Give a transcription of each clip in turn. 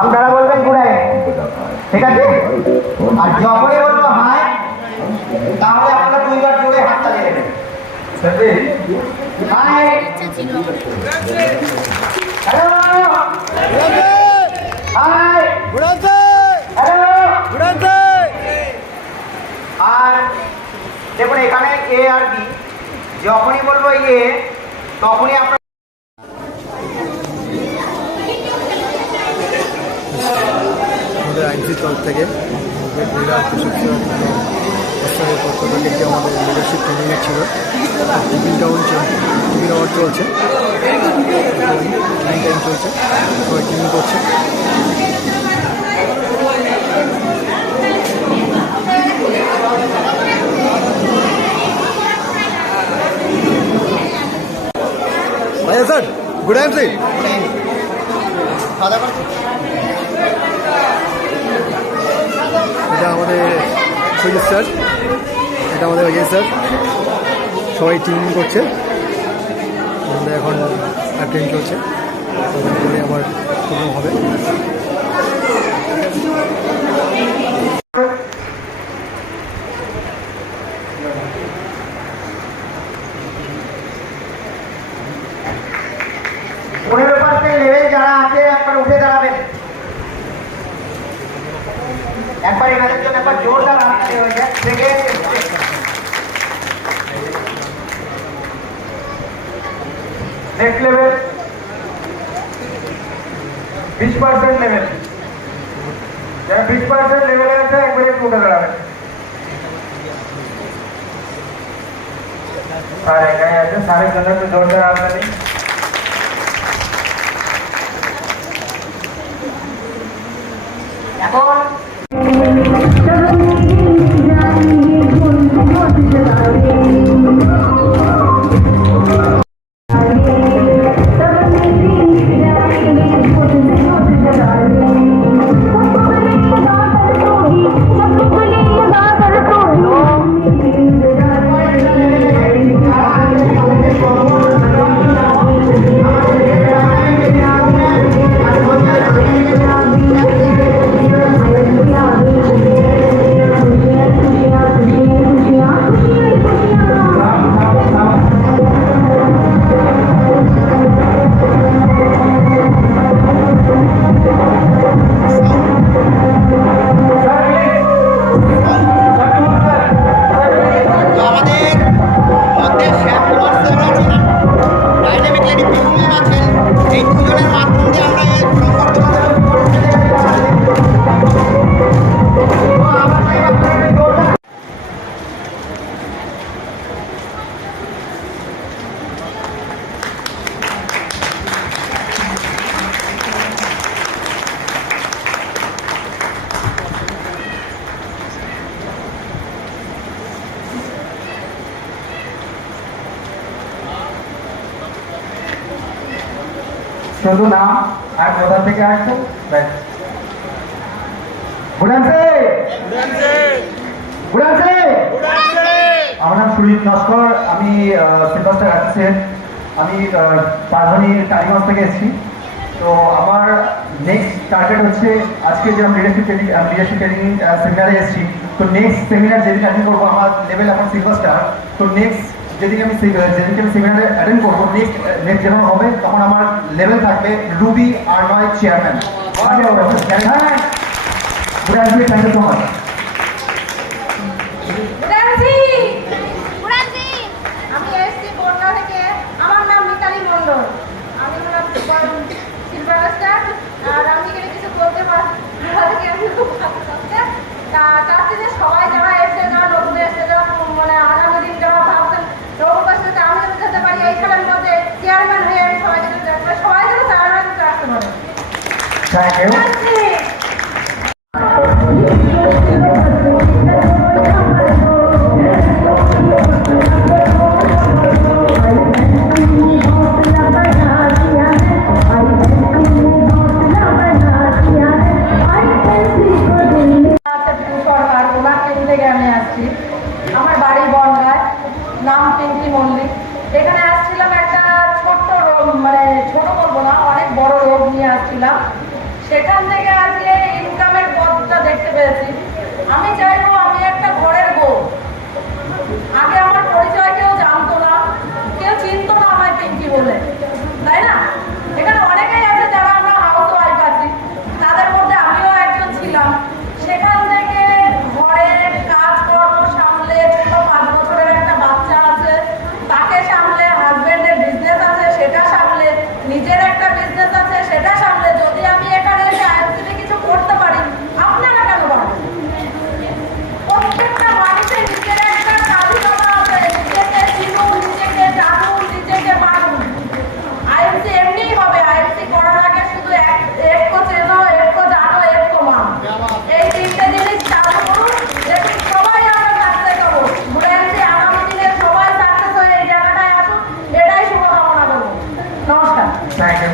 আপনারা বলবেন গুড়াই, ঠিক আছে? আর যখনই বলবো হাই, তাহলে আপনারা দুইবার জোরে হাত চালিয়ে দেবেন। Hi, hello, hi, hello. আর দেখুন এখানে এ আর বি, যখনই বলবো এ তখনই আপনার আমাদের আইনসির তরফ থেকে পক্ষ থেকে যে আমাদের লিডারশিপ ট্রেনিং ছিল টিফিন আওয়ার চলছে, টাইম চলছে, সবাই ট্রেনিং করছে। ভাইয়া স্যার গুড এমসি এটা আমাদের সুজিত স্যার, এটা আমাদের অজয় স্যার, সবাই ট্রেনিং করছে। আমাদের এখন ট্রেনিং চলছে, পরে আবার প্রোগ্রাম হবে। লেভেল যারা আছে একবার উঠে দাঁড়াবেন, একবার এনাদের জন্য একবার জোরদার হাততালি হয়ে যায়। নেক্সট লেভেল 20% লেভেল, যারা 20% লেভেলে আছে একবার একটু উঠে দাঁড়াবেন। আর এখানে আছে সারের জন্য একটু জোরদার হাততালি। এখন শুধু নাম আর কোথা থেকে আসছো? আমার নাম সুজিত নস্কর, আমি সিলভাস্টার অ্যাসোসিয়েট, আমি রাজধানী টালিগঞ্জ থেকে এসেছি। তো আমার নেক্সট টার্গেট হচ্ছে আজকে যে আমি লিডারশিপ ট্রেনিং সেমিনারে এসেছি, তো নেক্সট সেমিনার যেদিন অ্যাটেন্ড করবো, আমার লেভেল এখন সিলভাস্টার, তো নেক্সট যেদিকে আমি সেমিনারে অ্যাটেন্ড করবো, নেক্সট যেমন হবে তখন আমার লেভেল থাকবে রুবি আর নয় chairman. Thank you so much. আমি এসছি বন্যা থেকে, আমার নাম মিতালি মন্ডল, আমি সিলভার স্টার, আর আমি এখানে কিছু বলতে পারছি চাচ্ছি যে সবাই যারা এসে যারা নতুন এসে যারা মানে আগামী দিন যারা ভাবছেন রঘুপার সাথে আমি যেন যেতে পারি এই খেলার মধ্যে চেয়ারম্যান হয়ে আমি সবাই যেন চেয়ারম্যান আসতে পারে। Thank you. আমার বাড়ি বনগায়, নাম পিঙ্কি মল্লিক। এখানে আসছিলাম একটা ছোট্ট রোগ, মানে ছোট বলবো না, অনেক বড় রোগ নিয়ে আসছিলাম। সেখান থেকে আজকে ইনকামের পথটা দেখতে পেয়েছি। আমি চাইবো আমি একটা ঘরের বউ। আগে আমার পরিচয় কেউ জানতো না, কেউ চিনতো না আমায় পিঙ্কি বলে, তাই না? এখানে অনেকেই আছে যারা আমরা হাউস ওয়াইফ আছি, তাদের মধ্যে আমিও একজন ছিলাম। সেখান থেকে ঘরের কাজকর্ম সামলে, ছোট 5 বছরের একটা বাচ্চা আছে তাকে সামলে, হাজবেন্ডের বিজনেস আছে সেটা সামলে, নিজের একটা বিজনেস আছে সেটা সামলে, যদি আমি এখানে এসে আইএমসিতে কিছু করতে পারি, আপনারা কেন পারবেন? প্রত্যেকটা মানুষের নিজের একটা স্বাধীনতা আছে, নিজেকে চিনুন, নিজেকে জানুন, নিজেকে মানুন। আইএমসি এমনিই হবে। আইএমসি করার আগে শুধু একটু চেনো, একটু জানো, একটু মানো, এই 3টে জিনিস চালু করুন, দেখুন সবাই আমরা সাকসেস হবো। আইএমসি আগামী দিনে সবাই সাকসেস হয়ে এই জায়গাটায় আসুন, এটাই শুভকামনা করবো। নমস্কার। Thank you.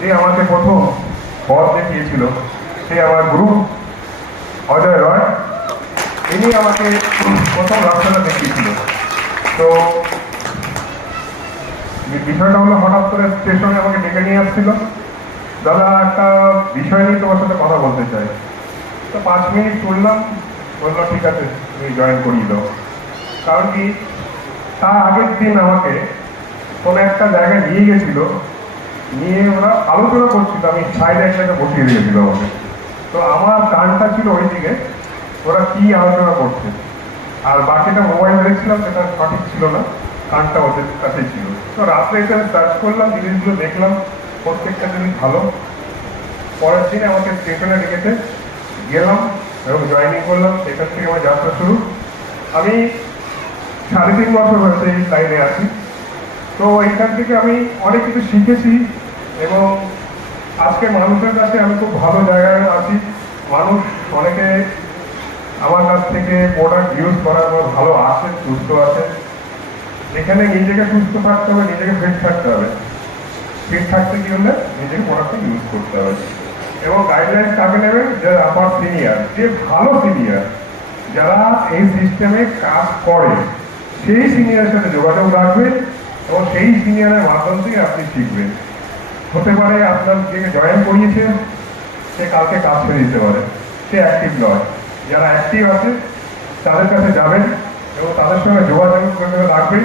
যে আমাকে প্রথম পথ দেখিয়েছিল সে আমার গুরু অজয় রয়। ইনি আমাকে প্রথম রাস্তাটা দেখিয়েছিল। তো বিষয়টা হলো, হঠাৎ করে স্টেশনে আমাকে ডেকে নিয়ে আসছিল, দাদা একটা বিষয় নিয়ে তোমার সাথে কথা বলতে চাই। তো 5 মিনিট শুনলাম, বললো ঠিক আছে তুমি জয়েন করিয়ে দাও। কারণ কি, তার আগের দিন আমাকে কোনো একটা জায়গায় নিয়ে গেছিল, নিয়ে ওরা আলোচনা করছিল, আমি সাইডে একটা বসিয়ে দিয়েছিল আমাকে। তো আমার কানটা ছিল ওই দিকে, ওরা কি আলোচনা করছে, আর বাকিটা মোবাইল দেখছিলাম, সেটা সঠিক ছিল না, কানটা ওদের কাছে ছিল। তো রাত্রে এসে আমি সার্চ করলাম, জিনিসগুলো দেখলাম, প্রত্যেকটা জিনিস ভালো। পরের দিনে আমাকে স্টেশনে ডেকেছে, গেলাম এবং জয়েনিং করলাম। সেখান থেকে আমার যাত্রা শুরু। আমি 3.5 বছর হয়েছে এই লাইনে আছি। তো এখান থেকে আমি অনেক কিছু শিখেছি এবং আজকে মানুষের কাছে আমি খুব ভালো জায়গায় আছি। মানুষ অনেকে আমার কাছ থেকে প্রোডাক্ট ইউজ করার পর ভালো আছে, সুস্থ আছে। এখানে নিজেকে সুস্থ থাকতে হবে, নিজেকে ফিট থাকতে হবে। ফিট থাকতে কি হলে নিজেকে প্রোডাক্টটা ইউজ করতে হবে। এবং গাইডলাইন কাকে নেবেন, যে আপার সিনিয়র, যে ভালো সিনিয়র, যারা এই সিস্টেমে কাজ করে, সেই সিনিয়রের সাথে যোগাযোগ রাখবেন এবং সেই সিনিয়রের মাধ্যম থেকে আপনি শিখবেন। হতে পারে আপনার যে জয়েন করিয়েছে সে কালকে কাজ ছেড়ে দিতে পারে, সে অ্যাক্টিভ নয়। যারা অ্যাক্টিভ আছে তাদের কাছে যাবেন এবং তাদের সঙ্গে যোগাযোগ রাখবেন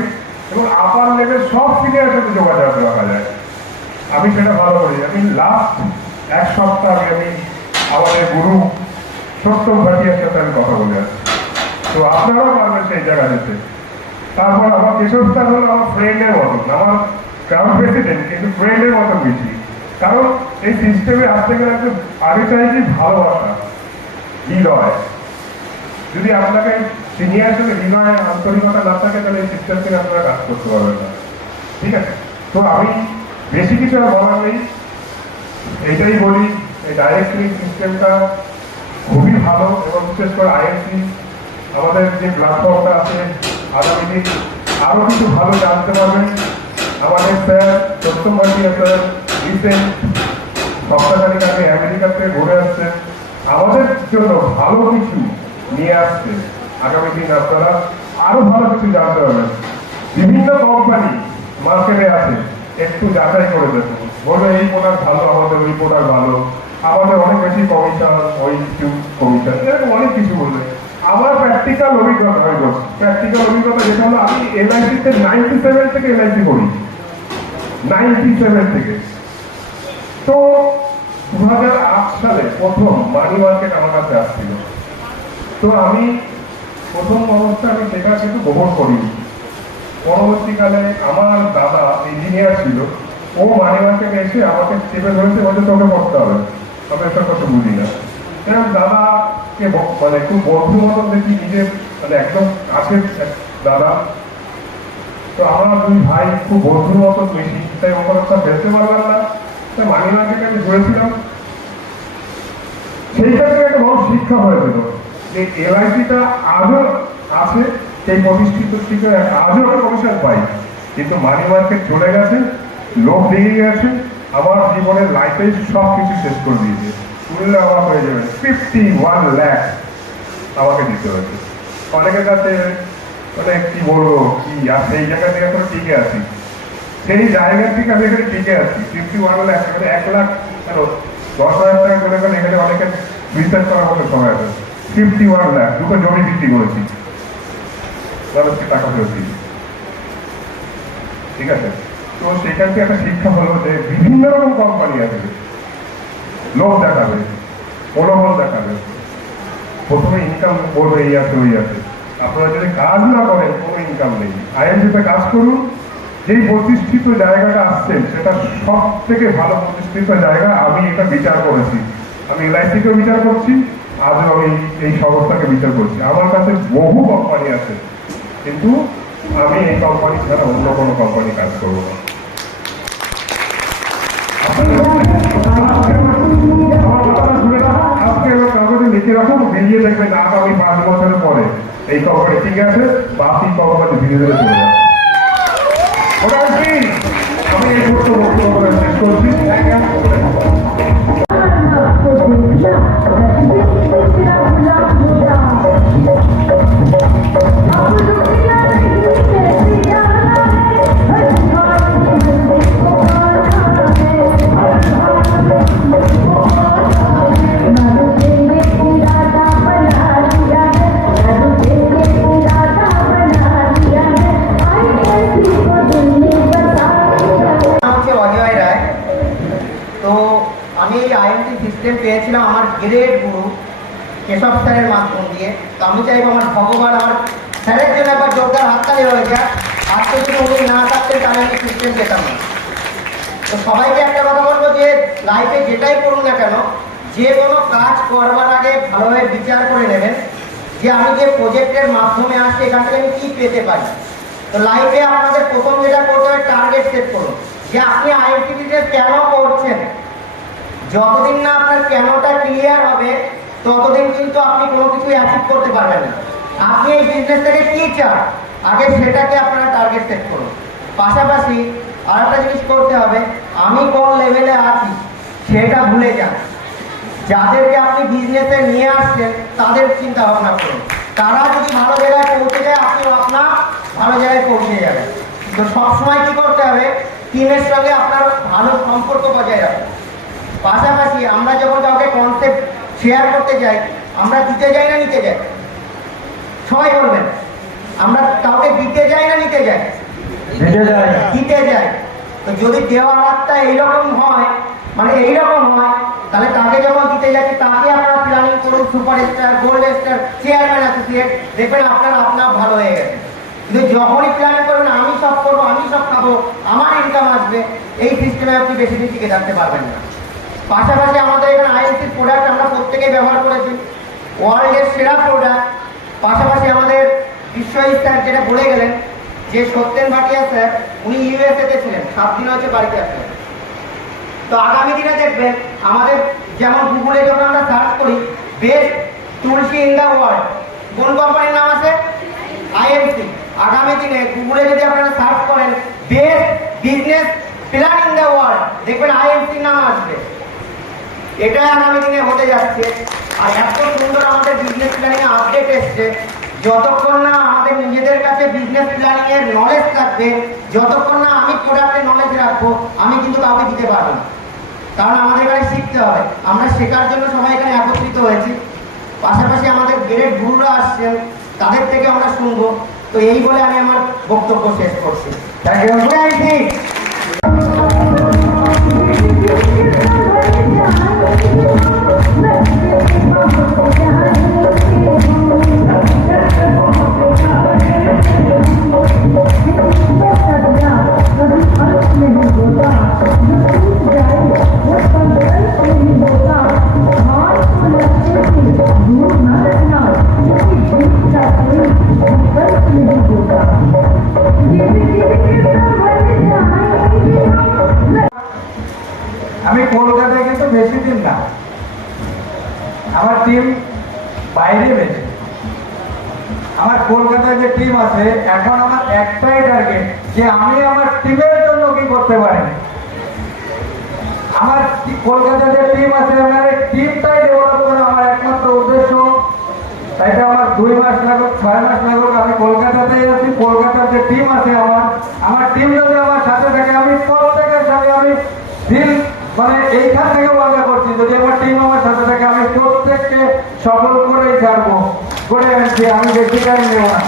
এবং আপার লেভেল সব সিনিয়রের সাথে যোগাযোগ রাখা যায়। আমি সেটা ভালো করি। আমি লাস্ট 1 সপ্তাহ আগে আমি আমাদের গুরু সত্যম ভাটিয়ার সাথে আমি কথা বলে আসছি। তো আপনারাও পারবেন সেই জায়গা যেতে। তারপর আমার কেশবস্থান হলো আমার ফ্রেন্ডের মতন, আমার ক্রাউন প্রেসিডেন্ট, কিন্তু ফ্রেন্ডের মতন বেশি। কারণ এই সিস্টেমে আসতে গেলে একটু আগে চাইছি ভালোবাসা, হৃদয়। যদি আপনাকে সিনিয়র সঙ্গে হৃদয় আন্তরিকতা না থাকে, তাহলে এই সিস্টেম থেকে আপনারা কাজ করতে পারবেন না। ঠিক আছে? তো আমি বেশি কিছু আর বলার নেই, এইটাই বলি, এই ডাইরেক্টলি সিস্টেমটা খুবই ভালো এবং বিশেষ করে আইএমসি আমাদের যে প্ল্যাটফর্মটা আছে, আগামী দিন আরও কিছু ভালো জানতে পারবেন। আমাদের স্যার সত্যম ভাটিয়া স্যার রিসেন্ট সপ্তাহখানিক আগে আমেরিকা থেকে ঘুরে আসছেন। জন্য ভালো কিছু নিয়ে আসছে। আগামী দিন আপনারা আরো ভালো কিছু জানতে পারবেন। বিভিন্ন কোম্পানি মার্কেটে আছে, একটু যাচাই করে দেখুন, বলবে এই প্রোডাক্ট ভালো, আমাদের ওই প্রোডাক্ট ভালো, আমাদের অনেক বেশি কমিশন, ওই কিছু কমিশন, এরকম অনেক কিছু বলবে। আমার প্র্যাকটিক্যাল অভিজ্ঞতা হয়ে গেছে, প্র্যাকটিক্যাল অভিজ্ঞতা যেটা হলো, আমি এলআইসিতে 97 থেকে এলআইসি করি, 97 থেকে। তো 2008 সালে প্রথম মানি মার্কেট আমার কাছে আসছিল। তো আমি প্রথম অবস্থায় আমি সেটা কিন্তু গ্রহণ করিনি। পরবর্তীকালে আমার দাদা ইঞ্জিনিয়ার ছিল, ও মানি মার্কেটে এসে আমাকে চেপে ধরেছে, বলছে তোকে করতে হবে, আমি একটা কথা বুঝি না। দাদাকে মানে খুব বন্ধু মতন দেখি, নিজের মানে একদম কাছের দাদা। তো আমার দুই ভাই খুব বন্ধুর মতন বেশি, তাই ও কথা ফেলতে পারলাম না, তাই মানি মার্কেটে আমি ধরেছিলাম। সেইটা থেকে একটা বড় শিক্ষা হয়ে গেল যে এলআইসিটা আজও আছে, সেই প্রতিষ্ঠিত থেকে আজও একটা কমিশন পাই, কিন্তু মানি মার্কেট চলে গেছে, লোক লেগে গেছে, আমার জীবনের লাইফে সব কিছু শেষ করে দিয়েছে। শুনলে অবাক হয়ে যাবে, 51 লাখ আমাকে দিতে হয়েছে। অনেকের কাছে মানে কি বলবো কি, আর সেই জায়গা থেকে এখন টিকে আছি, সেই জায়গা থেকে আমি এখানে টিকে আছি। 51 লাখ মানে 1 লাখ কেন 10,000 টাকা করে গেলে এখানে অনেকে বিশ্বাস করার মতো সময় আছে। 51 লাখ দুটো জমি বিক্রি করেছি, মানুষকে টাকা ফেরত দিই, ঠিক আছে। তো সেখান থেকে একটা শিক্ষা হলো যে বিভিন্ন রকম কোম্পানি আছে, লোক দেখাবে, প্রলোভন দেখাবে, প্রথমে ইনকাম করবে, এই আছে ওই আছে। আপনারা যদি কাজ না করেন কোনো ইনকাম নেই। আইএনজিতে কাজ করুন, যেই প্রতিষ্ঠিত জায়গাটা আসছেন সেটা সব থেকে ভালো প্রতিষ্ঠিত জায়গা। আমি এটা বিচার করেছি, আমি এলআইসিকেও বিচার করছি, আজও আমি এই সংস্থাকে বিচার করছি। আমার কাছে বহু কোম্পানি আছে, কিন্তু আমি এই কোম্পানি ছাড়া অন্য কোনো কোম্পানি কাজ করবো না। আজকে এবার কাগজে লিখে রাখুন, বেরিয়ে দেখবেন আগামী 5 বছরের পরে এই কোম্পানি ঠিক আছে, বাকি কোম্পানি ধীরে ধীরে চলে যাবে। ওটা কি আমি এই মুহূর্তে বক্তব্য করে শেষ করছি। সিস্টেম পেয়েছিলাম আমার গ্রেড গুরু কেশব স্যারের মাধ্যম দিয়ে। তো আমি চাইবো আমার ভগবান আমার স্যারের জন্য একবার জোরদার হাততালি হয়ে যায়। আজকে যদি উনি না থাকতেন তাহলে আমি সিস্টেম পেতাম না। তো সবাইকে একটা কথা বলবো যে লাইফে যেটাই করুন না কেন, যে কোনো কাজ করবার আগে ভালোভাবে বিচার করে নেবেন যে আমি যে প্রজেক্টের মাধ্যমে আসছি এখান থেকে আমি কী পেতে পারি। তো লাইফে আপনাদের প্রথম যেটা করতে হবে, টার্গেট সেট করুন যে আপনি আইএনটিতে কেন করছেন। যতদিন না আপনার কেনটা ক্লিয়ার হবে ততদিন কিন্তু আপনি কোনো কিছু অ্যাচিভ করতে পারবেন না। আপনি এই বিজনেস থেকে কি চান আগে সেটাকে আপনারা টার্গেট সেট করুন। পাশাপাশি আর একটা জিনিস করতে হবে, আমি কোন লেভেলে আছি সেটা ভুলে যান। যাদেরকে আপনি বিজনেসে নিয়ে আসছেন তাদের চিন্তা ভাবনা করুন। তারা যদি ভালো জায়গায় পৌঁছে যায় আপনিও আপনার ভালো জায়গায় পৌঁছে যাবেন। তো সবসময় কি করতে হবে, টিমের সঙ্গে আপনার ভালো সম্পর্ক বজায় রাখুন। পাশাপাশি আমরা যখন কাউকে কনসেপ্ট শেয়ার করতে যাই, আমরা দিতে যাই না নিতে যাই? সবাই বলবেন, আমরা কাউকে দিতে যাই না নিতে যাই? দিতে যাই। তো যদি দেওয়ার হাতটা এইরকম হয়, মানে এইরকম হয়, তাহলে তাকে যখন দিতে যাচ্ছি তাকে আপনারা প্ল্যানিং করুন super star, gold star, chairman associate, দেখবেন আপনার ভালো হয়ে গেছে। কিন্তু যখনই প্ল্যানিং করবেন আমি সব করবো, আমি সব খাবো, আমার ইনকাম আসবে, এই সিস্টেমে আপনি বেশি দিন টিকে থাকতে পারবেন না। পাশাপাশি আমাদের এখানে আইএনসির প্রোডাক্ট আমরা প্রত্যেকেই ব্যবহার করেছি, ওয়ার্ল্ডের সেরা প্রোডাক্ট। পাশাপাশি আমাদের বিশ্বজিৎ স্যার যেটা বলে গেলেন যে সত্যেন ভাটিয়া স্যার, উনি ইউএসএতে ছিলেন, 7 দিন হচ্ছে বাড়িতে আসলেন। তো আগামী দিনে দেখবেন আমাদের যেমন গুগলে যখন আমরা সার্চ করি best Tulsi in the world, কোন কোম্পানির নাম আছে? আইএনসি। আগামী দিনে গুগলে যদি আপনারা সার্চ করেন best business plan in the world, দেখবেন আইএনসির নাম আসবে। এটাই আগামী দিনে হতে যাচ্ছে। আর এত সুন্দর আমাদের বিজনেস প্ল্যানিং আপডেট এসছে, যতক্ষণ না আমাদের নিজেদের কাছে বিজনেস প্ল্যানিং এর নলেজ থাকবে, যতক্ষণ না আমি প্রোডাক্টের নলেজ রাখবো, আমি কিন্তু কাউকে দিতে পারবো না। কারণ আমাদের এখানে শিখতে হবে, আমরা শেখার জন্য সবাই এখানে একত্রিত হয়েছি। পাশাপাশি আমাদের গ্রেড গুরুরা আসছেন, তাদের থেকে আমরা শুনবো। তো এই বলে আমি আমার বক্তব্য শেষ করছি। Thank you. আমি কলকাতায় কিন্তু বেশি দিন না, আমার টিম বাইরে বেশি। আমার কলকাতায় যে টিম আছে, এখন আমার একটাই টার্গেট যে আমি আমার টিমের জন্য কি করতে পারি। আমার কলকাতায় যে টিম আছে, আমার এই টিমটাই ডেভেলপ করা আমার একমাত্র উদ্দেশ্য। তাই তো আমার 2 মাস লাগুক 6 মাস লাগুক, আমি কলকাতাতেই আছি। কলকাতার যে টিম আছে আমার টিম যদি আমার সাথে থাকে, আমি প্রত্যেকের সাথে আমি দিল মানে এইখান থেকে ওয়াদা করছি, যদি আমার টিম আমার সাথে থাকে, আমি প্রত্যেককে সফল করেই ছাড়বো, করে আনছি। আমি বেশি টাইম নেব না।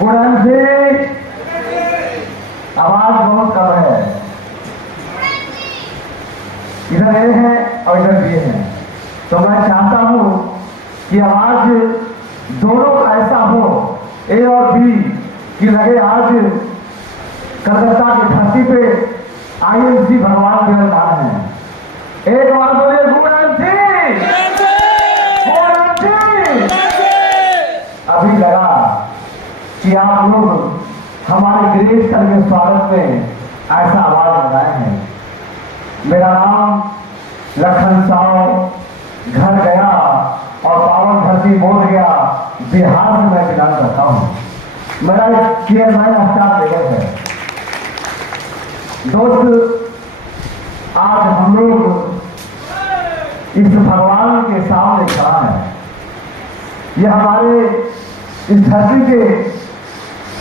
गुणन जी आवाज बहुत कम है, इधर ये है और इधर ये है। तो मैं चाहता हूं कि आवाज दोनों का ऐसा हो, ए और बी, कि लगे आज कलकत्ता की धरती पे आईएमसी भगवान विराजमान है। एक बार बोलिए गुणन जी। अभी लगा कि आप लोग हमारे ग्रेट सर के स्वागत में ऐसा आवाज लगाए हैं। मेरा नाम लखन साव घर गया और पावन धरती बोल गया, बिहार में मैं बिलोंग करता हूं। मेरा चेयरमैन स्टाफ लेवल है। दोस्त, आज हम लोग इस भगवान के सामने खड़ा है। यह हमारे इस धरती के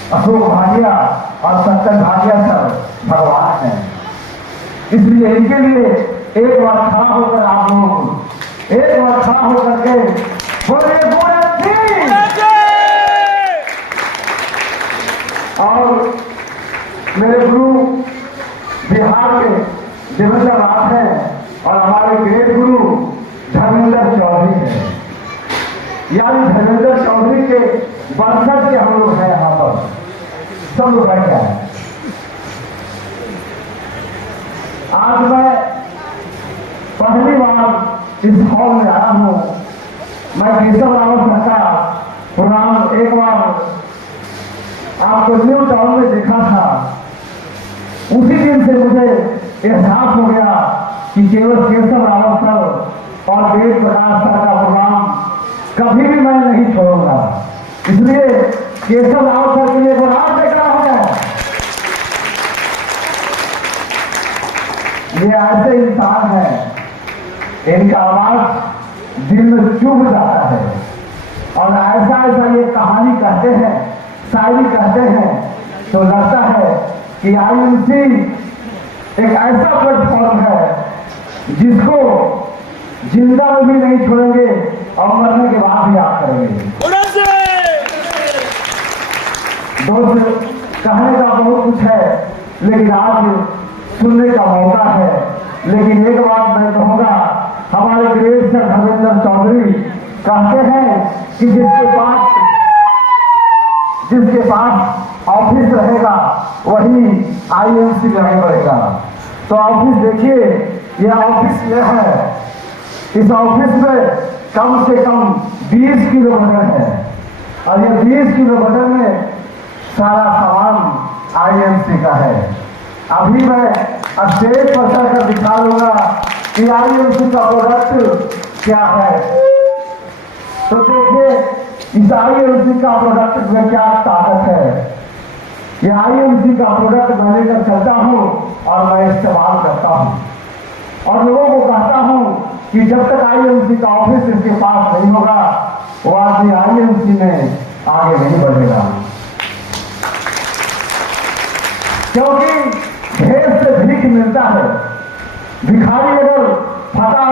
अशोक भाटिया और सत्तर भाटिया सर भगवान हैं। इसलिए इनके लिए एक बार खड़ा होकर आप लोग एक बार खड़ा होकर के बोलिए गुणन जी। और मेरे गुरु बिहार के देवेंद्र नाथ हैं और हमारे ग्रेट गुरु धर्मेंद्र चौधरी हैं। यानी धर्मेंद्र चौधरी के वंशज के हम लोग हैं। यहाँ पर सब लोग बैठे हैं। आज मैं पहली बार इस हॉल में आया हूं। मैं केशव रावत सर का प्रोग्राम एक बार आपको न्यू टाउन में देखा था। उसी दिन से मुझे एहसास हो गया कि केवल केशव रावत सर और वेद प्रकाश सर का प्रोग्राम कभी भी मैं नहीं छोड़ूंगा। इसलिए केशव रावत सर के लिए प्रोग्राम देखना होगा। ये ऐसे इंसान है, इनका आवाज दिल में चुभ जाता है और ऐसा ऐसा ये कहानी कहते हैं, शायरी कहते हैं, तो लगता है कि आईएमसी एक ऐसा प्लेटफॉर्म है जिसको जिंदा में भी नहीं छोड़ेंगे और मरने के बाद भी याद करेंगे। दोस्त, कहने का बहुत कुछ है, लेकिन आज सुनने का मौका है। लेकिन एक बात मैं कहूंगा, हमारे ग्रेट सर धर्मेंद्र चौधरी कहते हैं कि जिसके पास ऑफिस रहेगा वही आईएमसी में आगे बढ़ेगा। तो ऑफिस देखिए, यह ऑफिस यह है। इस ऑफिस में कम से कम 20 किलो वजन है और ये 20 किलो वजन में सारा सामान आईएमसी का है। अभी मैं स्टेज पर चढ़कर दिखा दूंगा कि आईएमसी का प्रोडक्ट क्या है। तो देखिए, इस आईएमसी का प्रोडक्ट में क्या ताकत है। यह आईएमसी का प्रोडक्ट मैं लेकर चलता हूं और मैं इस्तेमाल करता हूं और लोगों को कहता हूं कि जब तक आईएमसी का ऑफिस इसके पास नहीं होगा, वो आदमी आईएमसी में आगे नहीं बढ़ेगा। क्योंकि ढेर से भीख मिलता है। भिखारी अगर फटा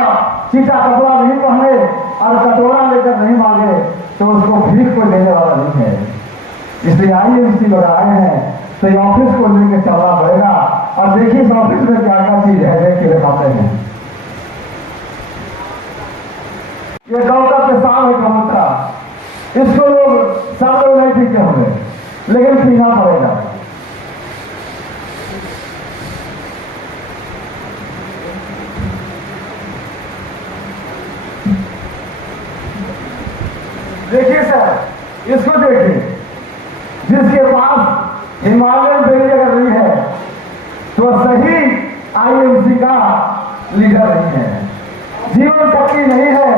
चीटा कपड़ा नहीं पहने और कटोरा लेकर नहीं मांगे तो उसको भीख को देने वाला नहीं है। इसलिए आईएमसी लोग आए हैं तो ये ऑफिस को लेकर चलना पड़ेगा। और देखिए इस ऑफिस में क्या क्या चीज है, देख के दिखाते हैं। ये गौ का पेशाब है, गमूत्र। इसको लोग सब लोग नहीं पीते होंगे, लेकिन पीना पड़ेगा। देखिए सर, इसको देखिए। जिसके पास हिमालयन बेरी अगर नहीं है तो सही आईएमसी का लीडर नहीं है। जीवन शक्ति नहीं है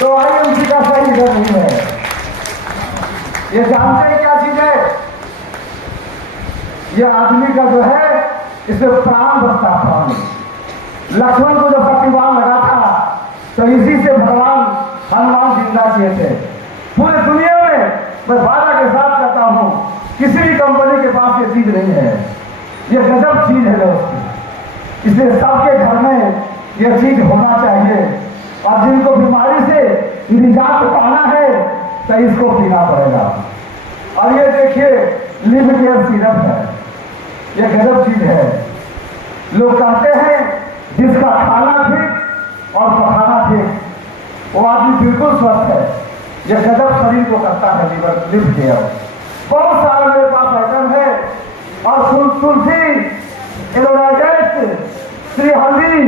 तो आईएमसी का सही लीडर नहीं है। ये जानते हैं क्या चीज है? ये आदमी का जो है, इसमें प्राण बचता था। लक्ष्मण को जब शक्तिवान लगा था तो इसी से भगवान हनुमान जिंदा किए थे। पूरे दुनिया में मैं वादा के साथ कहता हूं, किसी भी कंपनी के पास ये चीज नहीं है। ये गजब चीज है दोस्तों। इसलिए सबके घर में यह चीज होना चाहिए। और जिनको बीमारी से निजात पाना है तो इसको पीना पड़ेगा। और ये देखिए लिव केयर सिरप है, ये गजब चीज है। लोग कहते हैं जिसका खाना ठीक और पखाना ठीक, वो आदमी बिल्कुल स्वस्थ है। ये गजब शरीर को करता है लिव केयर। बहुत सारा मेरे पास आइटम है और तुलसी, एलोवेरा, श्रीहल्दी।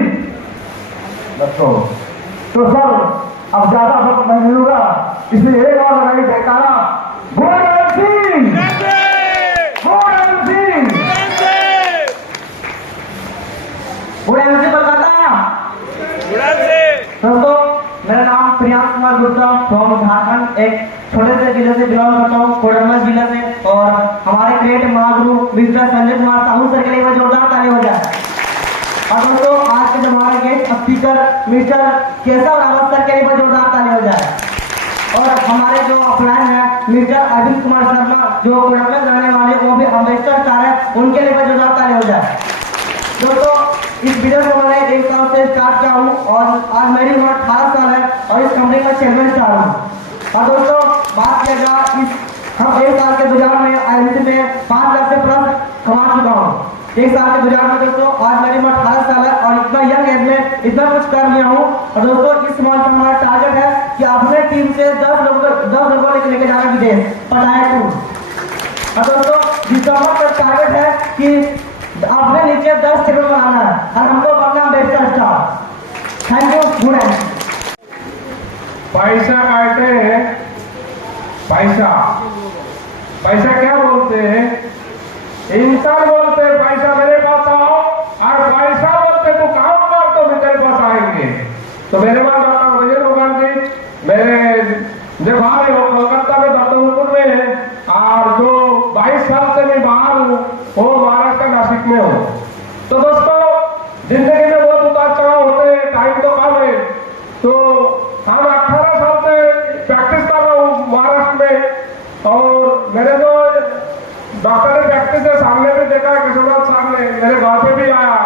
बच्चों तो सर अब ज्यादा वक्त नहीं मिलूंगा, इसलिए एक और लगाई जयकारा golden Singh, golden Singh, golden Singh Kolkata. दोस्तों मेरा नाम प्रियांश कुमार गुप्ता फ्रॉम झारखंड, एक छोटे से जिले से बिलोंग करता हूँ, कोडरमा जिला से। और हमारे great Mahaguru mister Sanjay Kumar Sahu sir के लिए मैं जोरदार ताली हो जाए। और दोस्तों आज के जो हमारे guest speaker mister Keshav Rawat sir के लिए जोरदार ताली हो जाए। और हमारे जो अपलाइन है मिस्टर अरविंद कुमार शर्मा जो कोडरमा में रहने वाले, वो भी अम्बेसडर स्टार है, उनके लिए जोरदार ताली हो जाए। दोस्तों इस बिजनेस को मैंने 1 साल से स्टार्ट किया हूँ और आज मेरी उम्र 18 साल है और इस कंपनी का चेयरमैन स्टार हूँ। और दोस्तों बात किया जाए हम 1 साल के गुजार में IMC में 5 लाख से प्लस कमा चुका हूँ। 1 साल के गुजार में दोस्तों आज मेरी उम्र 18 साल है और इतना यंग एज में इतना कुछ कर लिया हूँ। और दोस्तों इस मंथ में हमारा टारगेट है कि अपने टीम से 10 लोगों लेके जाना विदेश पढ़ाया टूर। और दोस्तों दिसंबर का टारगेट है कि अपने नीचे 10 टेबल बनाना है और हमको बनना best star. Thank you. Good night. पैसा काटते हैं, पैसा पैसा क्या बोलते हैं? इंसान बोलते हैं पैसा मेरे पास आओ, और पैसा बोलते तो काम कर तो मेरे पास आएंगे। तो मेरे पास डॉक्टर विजय मुखर्जी मेरे जो भाई हो कोलकाता में दत्तपुर में है, और जो 22 साल से मैं बाहर हूँ वो महाराष्ट्र नासिक में हूँ। तो दोस्तों जिंदगी में बहुत उतार चढ़ाव होते हैं, टाइम तो कम है। तो हम 18 साल से प्रैक्टिस कर रहा हूँ महाराष्ट्र में, और मेरे जो डॉक्टर ने प्रैक्टिस है सामने भी देखा है, किशोरनाथ साहब ने मेरे घर पे भी आया।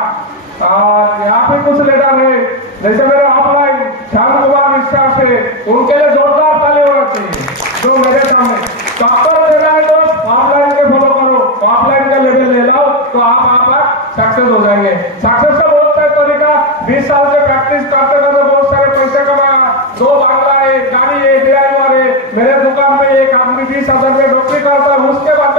और यहाँ पे कुछ लीडर है जैसे मेरे ऑफलाइन श्याम कुमार मिश्रा से, उनके लिए जोरदार ताली होना चाहिए। जो मेरे सामने डॉक्टर दे रहा है तो ऑफलाइन के फॉलो करो, ऑफलाइन का लेवल ले लो तो आप सक्सेस हो जाएंगे। सक्सेस का बहुत सारे तरीका, 20 साल से प्रैक्टिस करते करते बहुत सारे पैसे कमाया, 2 बांग्ला है, गाड़ी है, ड्राइवर है। मेरे दुकान पे एक आदमी 20,000 में नौकरी करता है, उसके बाद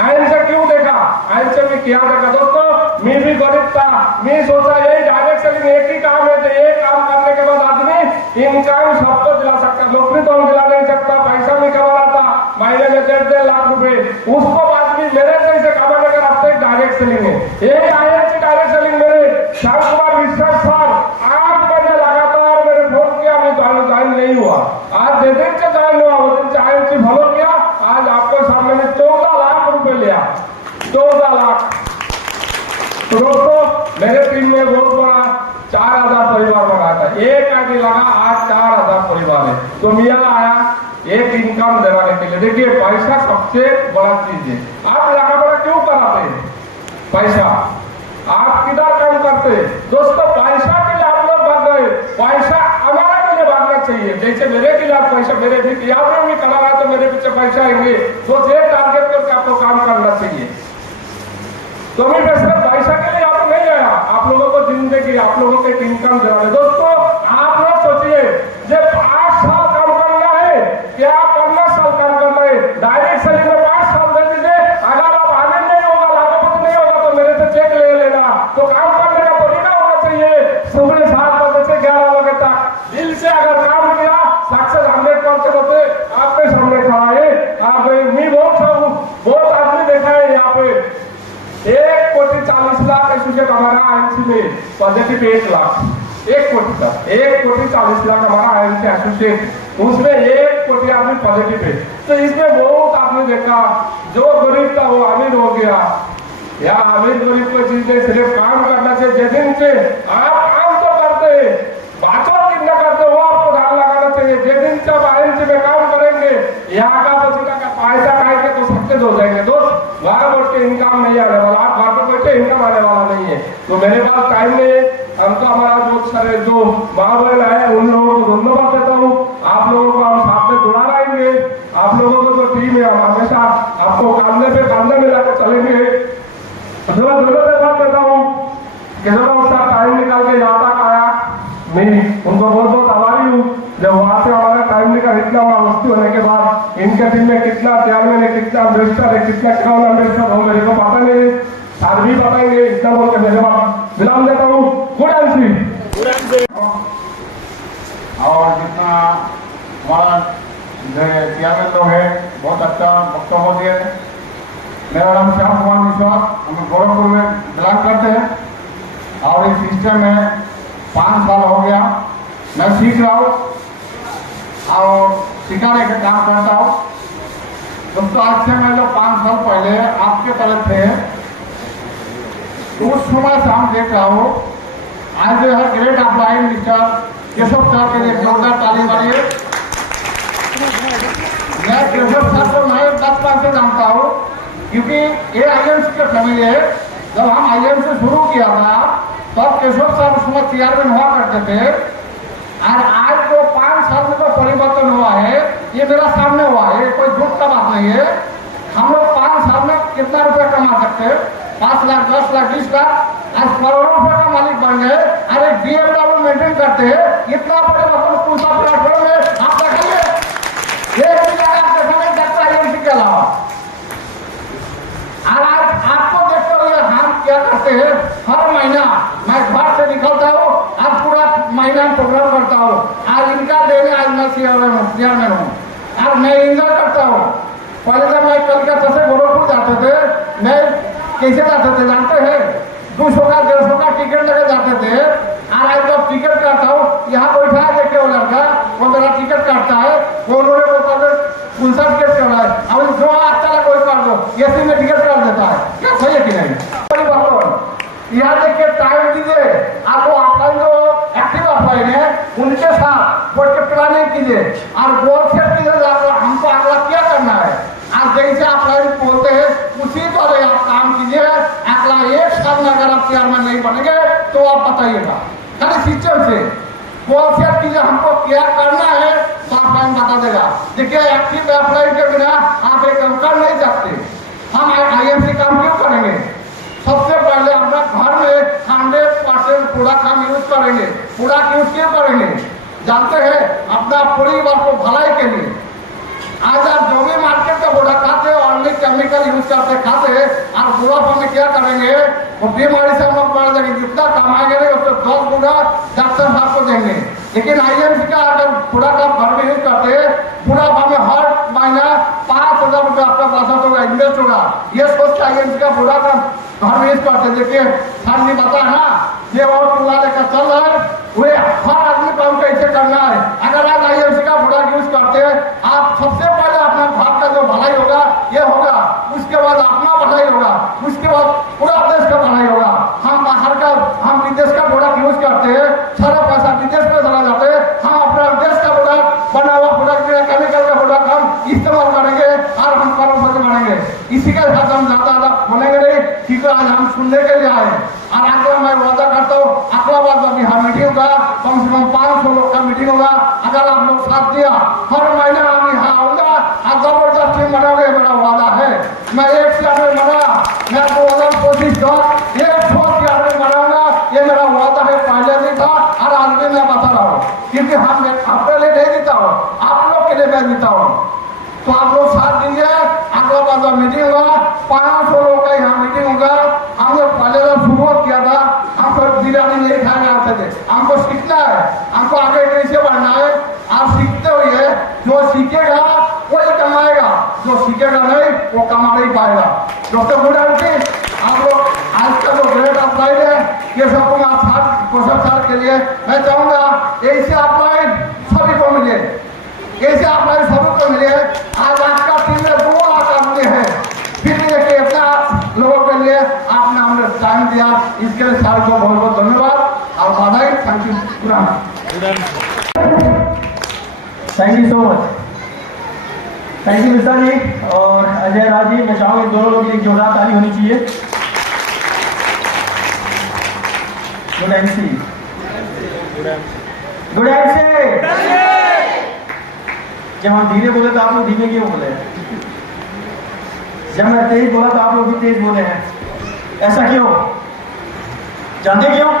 आयन से क्यों देखा, आयन से मैं क्या देखा? दोस्तों मैं भी गरीब था, मैं सोचा यही डायरेक्ट सेलिंग एक ही काम है, तो एक काम करने के बाद आदमी इनकम सबको दिला सकता, नौकरी तो हम दिला नहीं सकता। पैसा भी कमा रहा था महीने में 1.5 लाख रुपए, उसको बाद भी मेरे जैसे कमाने का रास्ता डायरेक्ट सेलिंग है। यही आयन से डायरेक्ट सेलिंग मेरे श्याम कुमार विश्वास साहब 8 महीने लगातार मेरे फोन किया, मैं ज्वाइन नहीं हुआ। आज जिस दिन से ज्वाइन हुआ उस दिन से आयन से फॉलो किया, आज आपको सामने में 14 लाख रुपए लिया, 14 लाख। तो दोस्तों मेरे टीम में बहुत बड़ा 4,000 परिवार बना था, एक आदमी लगा, आज 4,000 परिवार है। तो मियाँ आया एक इनकम दिलाने के लिए। देखिए पैसा सबसे बड़ा चीज है। आप लगा बड़ा क्यों कराते हैं? पैसा आप किधर काम करते हैं? दोस्तों पैसा के लिए आप लोग भाग गए, पैसा हमारा के लिए भागना चाहिए। जैसे मेरे के लिए आप पैसा, मेरे भी यहाँ में करा रहा तो मेरे पीछे पैसा आएंगे, तो ये टारगेट करके आपको काम करना चाहिए। तो मैं सिर्फ पैसा के लिए आप नहीं आया, आप लोगों को जिंदगी, आप लोगों के इनकम दिलाने। दोस्तों आप लोग सोचिए जब 8 साल काम करना है, क्या 50 साल काम करना है, डायरेक्ट सेलिंग में 5 साल दे दीजिए। अगर आप आने नहीं होगा, लाखोपति नहीं होगा तो मेरे से चेक ले लेना। तो काम करने का तरीका होना चाहिए, सुबह 7 बजे से 11 बजे तक दिल से अगर काम किया, सक्सेस 100% होते। आपके सामने खड़ा है, आप मैं बहुत आदमी देखा है यहाँ पे 1,40,00,000 एसोसिएट हमारा आईएमसी में पॉजिटिव 1 लाख, 1 कोटी का 1,40,00,000 हमारा आईएमसी एसोसिएट, उसमें 1 कोटी आदमी पॉजिटिव है। तो इसमें बहुत आदमी देखा, जो गरीब था वो अमीर हो गया। या अमीर गरीब को चीज सिर्फ काम करना चाहिए। जिस से आप काम तो करते हैं, बातों कितना करते हो आपको ध्यान लगाना चाहिए। जिस दिन से आप आईएमसी में काम करेंगे, यहाँ का पसीना का पैसा खाएंगे तो सक्सेस हो जाएंगे। दोस्त वहां बैठ के इनकम नहीं आने वाला, आप घर पर बैठे इनकम आने वाला नहीं है। तो मेरे पास टाइम नहीं है, हमको हमारा बहुत सारे जो माँ बहन है उन लोगों को धन्यवाद देता हूँ। आप लोगों को हम साथ में जुड़ा रहेंगे। आप लोगों को तो टीम है, हमेशा आपको कांधे पे कांधे मिलाकर चलेंगे। थोड़ा दोनों से बात करता हूँ कि जब उसका टाइम निकाल के यहाँ तक आया, मैं उनको बहुत बहुत आभारी हूँ। जब वहां से हमारा टाइम निकाल इतना बड़ा वस्तु होने के बाद इनके टीम में कितना चेयरमैन है, कितना अम्बेसडर है, कितना क्राउन अम्बेसडर हो, मेरे को पता नहीं, सर भी बताएंगे। इतना बोल के मेरे बाद विराम देता हूँ। गुड एंड और जितना हमारा चेयरमैन लोग है बहुत अच्छा वक्तव्य दिए। मेरा नाम श्याम कुमार विश्वास, हम गोरखपुर में बिलोंग करते हैं और इस सिस्टम में 5 साल हो गया मैं सीख रहा हूँ और सिखाने का काम करता हूँ। दोस्तों आज से मैं लोग 5 साल पहले आपके तरफ थे, तो उस समय से हम देख रहा हूँ आज जो है great apply mister Keshav sir के लिए जोरदार ताली मारिए। मैं केशव सर को मैं 10 साल से जानता हूँ क्योंकि ये आईएमसी के फैमिली है। जब हम आईएमसी शुरू किया था तब केशव सर उसमें चेयरमैन हुआ करते थे और आज जो 5 साल में जो परिवर्तन हुआ है ये मेरा सामने हुआ है, कोई झूठ का बात नहीं है। हम लोग 5 साल में कितना रुपया कमा सकते हैं? 5 लाख, 10 लाख, 20 लाख, आज करोड़ों रुपए का मालिक बन गए। अरे BMW मेंटेन करते हैं, इतना परिवर्तन पूछा प्लेटफॉर्म में आप देखेंगे, एक भी जगह आप देखेंगे डॉक्टर आईएमसी के अलावा। और आज आपको देखते हुए हम क्या करते हैं, हर महीना मैं घर से निकलता हूँ, आज पूरा महीना प्रोग्राम करता हूँ। आज इनका देने आज मैं चेयरमैन हूँ और मैं एंजॉय करता हूँ। पहले जब मैं कलकत्ता से गोरखपुर जाते थे, मैं कैसे जाते थे जानते हैं? 200 का 150 का टिकट लेके जाते थे। और आज जब टिकट काटता हूँ, यहाँ बैठा है देखिए वो लड़का, वो मेरा टिकट काटता है, वो उन्होंने पुलिस टिकट कर रहा है, अब जो अच्छा लगे वही काट दो, एसी में टिकट काट देता है। क्या सही है कि नहीं? यहाँ देखिए टाइम दीजिए, आपको ऑफलाइन जो एक्टिव ऑफलाइन है उनके साथ बैठ के प्लानिंग कीजिए और गोल सेट कीजिए हमको अगला क्या करना है। आज जैसे ऑफलाइन बोलते हैं उसी तरह आप काम कीजिए। अगला 1 साल में अगर आप चेयरमैन नहीं बनेंगे तो आप बताइएगा, खाली सिस्टम से गोल सेट कीजिए हमको क्या करना है तो ऑफलाइन बता देगा। देखिए एक्टिव ऑफलाइन के बिना आप एक काम कर नहीं सकते। हम आईएमसी काम क्यों करेंगे? सबसे पहले अपना घर में 100% कूड़ा काम यूज करेंगे। कूड़ा यूज क्यों करेंगे जानते हैं? अपना परिवार को भलाई के लिए। आज आप जो भी मार्केट का कूड़ा खाते हैं ऑनली केमिकल यूज करते खाते हैं और बुढ़ापा में क्या करेंगे? वो बीमारी से हम लोग बढ़ जाएंगे। जितना कमाएंगे नहीं उसको 10 गुना डॉक्टर साहब को देंगे। लेकिन आईएमसी का अगर कूड़ा का घर में यूज करते हैं, बुढ़ापा में हर महीना 5,000 रुपये आपका बचत होगा, इन्वेस्ट होगा। ये सोच के आईएमसी का कूड़ा का घर में यूज करते। देखिए सर ने बताया ना, ये और कूड़ा लेकर चल रहा है, वे हर आदमी को हमको ऐसे करना है। अगर आज आईएमसी का कूड़ा यूज करते हैं, आप सबसे पहले अपना घर का जो भलाई होगा ये होगा, उसके बाद अपना भलाई होगा, उसके बाद पूरा देश का भलाई होगा। हम बाहर का हम विदेश का प्रोडक्ट यूज करते हैं, सारा पैसा विदेश में चला जाते हैं। हम अपना देश का प्रोडक्ट बना हुआ प्रोडक्ट केमिकल का प्रोडक्ट हम इस्तेमाल करेंगे और हम करोड़पति बनेंगे। इसी के साथ हम ज्यादा बोलेंगे नहीं क्योंकि आज हम सुनने के लिए आए। और अगला मैं वादा करता हूँ अगला बार जब यहाँ मीटिंग होगा कम से कम 500 लोग का मीटिंग होगा। अगर आप लोग साथ दिया हर महीना हम यहाँ आऊंगा और जबरदस्त टीम बनाओगे, मेरा वादा है। मैं 1 चेयरमैन बना, मैं 2025 तक 100 चेयरमैन बनाऊंगा, ये मेरा वादा है। पहले भी था और आज भी मैं बता रहा हूँ क्योंकि हम अपने लिए नहीं जीता हूँ, आप लोग के लिए मैं जीता हूँ। तो आप लोग साथ दीजिए। अगला बार जब मीटिंग होगा 500 लोग का यहाँ मीटिंग होगा। हम लोग पहले जब शुरुआत किया था हम लोग बिरयानी नहीं खाने आते थे। हमको सीखना है, हमको आगे कैसे बढ़ना है। आप सीखते हुए जो सीखेगा वही कमाएगा, जो सीखेगा नहीं वो कमा नहीं पाएगा। डॉक्टर बुढ़ानी आप लोग आज का जो ग्रेट अप्लाई है ये सब कौशल सर के लिए मैं चाहूंगा ऐसे अप्लाई सभी को मिले, ऐसे अप्लाई सभी को मिले। आज आपका टीम में 2 लाख आदमी है, फिर ये इतना लोगों के लिए आपने हमने टाइम दिया, इसके लिए सर को बहुत बहुत धन्यवाद और बधाई। Thank you. Thank you so much. Thank you Mishra ji और अजय राज जी। मैं चाहूँगा इन दोनों लोग की एक जोरदार ताली होनी चाहिए। Good MC, good MC. जब हम धीरे बोले तो आप लोग धीमे क्यों बोले? जब मैं तेज बोला तो आप लोग भी तेज बोले हैं, ऐसा क्यों? जानते क्यों?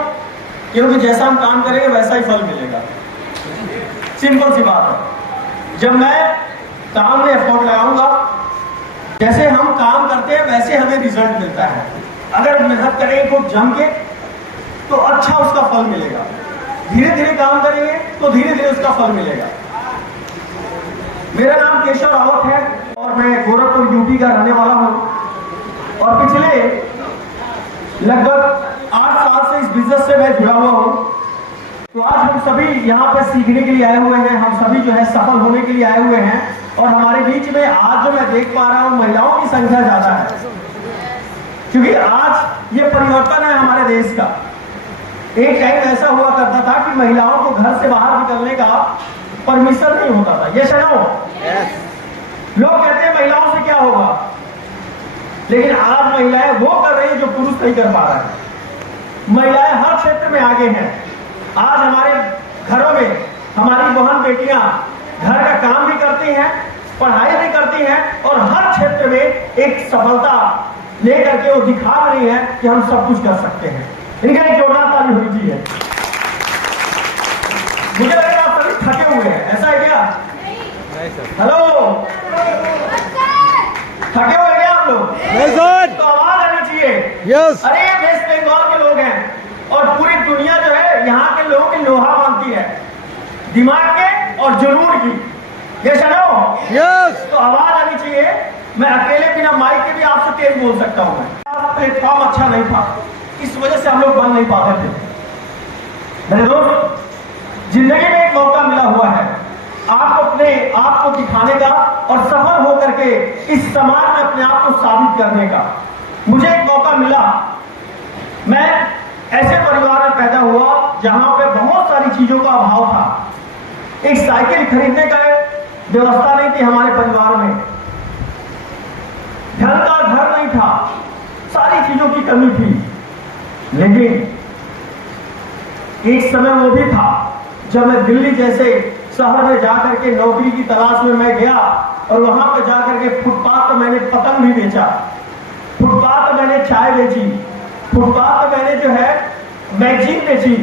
क्योंकि जैसा हम काम करेंगे वैसा ही फल मिलेगा। सिंपल सी बात है। जब मैं काम में एफर्ट लगाऊंगा, जैसे हम काम करते हैं वैसे हमें रिजल्ट मिलता है। अगर मेहनत करेंगे खूब जम के तो अच्छा उसका फल मिलेगा, धीरे धीरे काम करेंगे तो धीरे धीरे उसका फल मिलेगा। मेरा नाम केशव रावत है और मैं गोरखपुर यूपी का रहने वाला हूं और पिछले लगभग 8 साल से इस बिजनेस से मैं जुड़ा हुआ हूं। तो आज हम सभी यहाँ पे सीखने के लिए आए हुए हैं, हम सभी जो है सफल होने के लिए आए हुए हैं और हमारे बीच में आज जो मैं देख पा रहा हूँ महिलाओं की संख्या ज्यादा है, क्योंकि आज ये परिवर्तन है हमारे देश का। एक टाइम ऐसा हुआ करता था कि महिलाओं को घर से बाहर निकलने का परमिशन नहीं होता था। ये सुनो, लोग कहते हैं महिलाओं से क्या होगा, लेकिन आज महिलाएं वो कर रही हैं जो पुरुष नहीं कर पा रहा है। महिलाएं हर क्षेत्र में आगे हैं। आज हमारे घरों में हमारी बहन बेटियां घर का काम भी करती हैं, पढ़ाई भी करती हैं और हर क्षेत्र में एक सफलता लेकर के वो दिखा रही है कि हम सब कुछ कर सकते हैं। इनका एक जोरदार ताली होनी चाहिए। मुझे लग रहा है आप सभी थके हुए हैं, ऐसा है क्या? हेलो, थके हुए क्या आप लोग? नहीं सर। तो आवाज आनी चाहिए। यस। अरे वेस्ट बंगाल के लोग हैं और पूरी दुनिया जो है यहाँ के लोगों की लोहा मानती है, दिमाग के और जुनून की। ये सुनो, यस। तो आवाज आनी चाहिए। मैं अकेले बिना माइक के भी आपसे तेज बोल सकता हूँ। मैं प्लेटफॉर्म अच्छा नहीं था, इस वजह से हम लोग बन नहीं पाते थे। मेरे दोस्त, जिंदगी में एक मौका मिला हुआ है आपको अपने आप को दिखाने का और सफल होकर के इस समाज में अपने आप को साबित करने का। मुझे एक मौका मिला, मैं ऐसे परिवार में पैदा हुआ जहां पे बहुत सारी चीजों का अभाव था। एक साइकिल खरीदने का व्यवस्था नहीं थी हमारे परिवार में, ढंग का घर नहीं था, सारी चीजों की कमी थी। लेकिन एक समय वो भी था जब मैं दिल्ली जैसे शहर में जाकर के नौकरी की तलाश में मैं गया और वहां पर जाकर के फुटपाथ पर मैंने पतंग भी बेचा, फुटपाथ पर मैंने चाय बेची, फुटपाथ पर मैंने जो है मैगजीन बेची।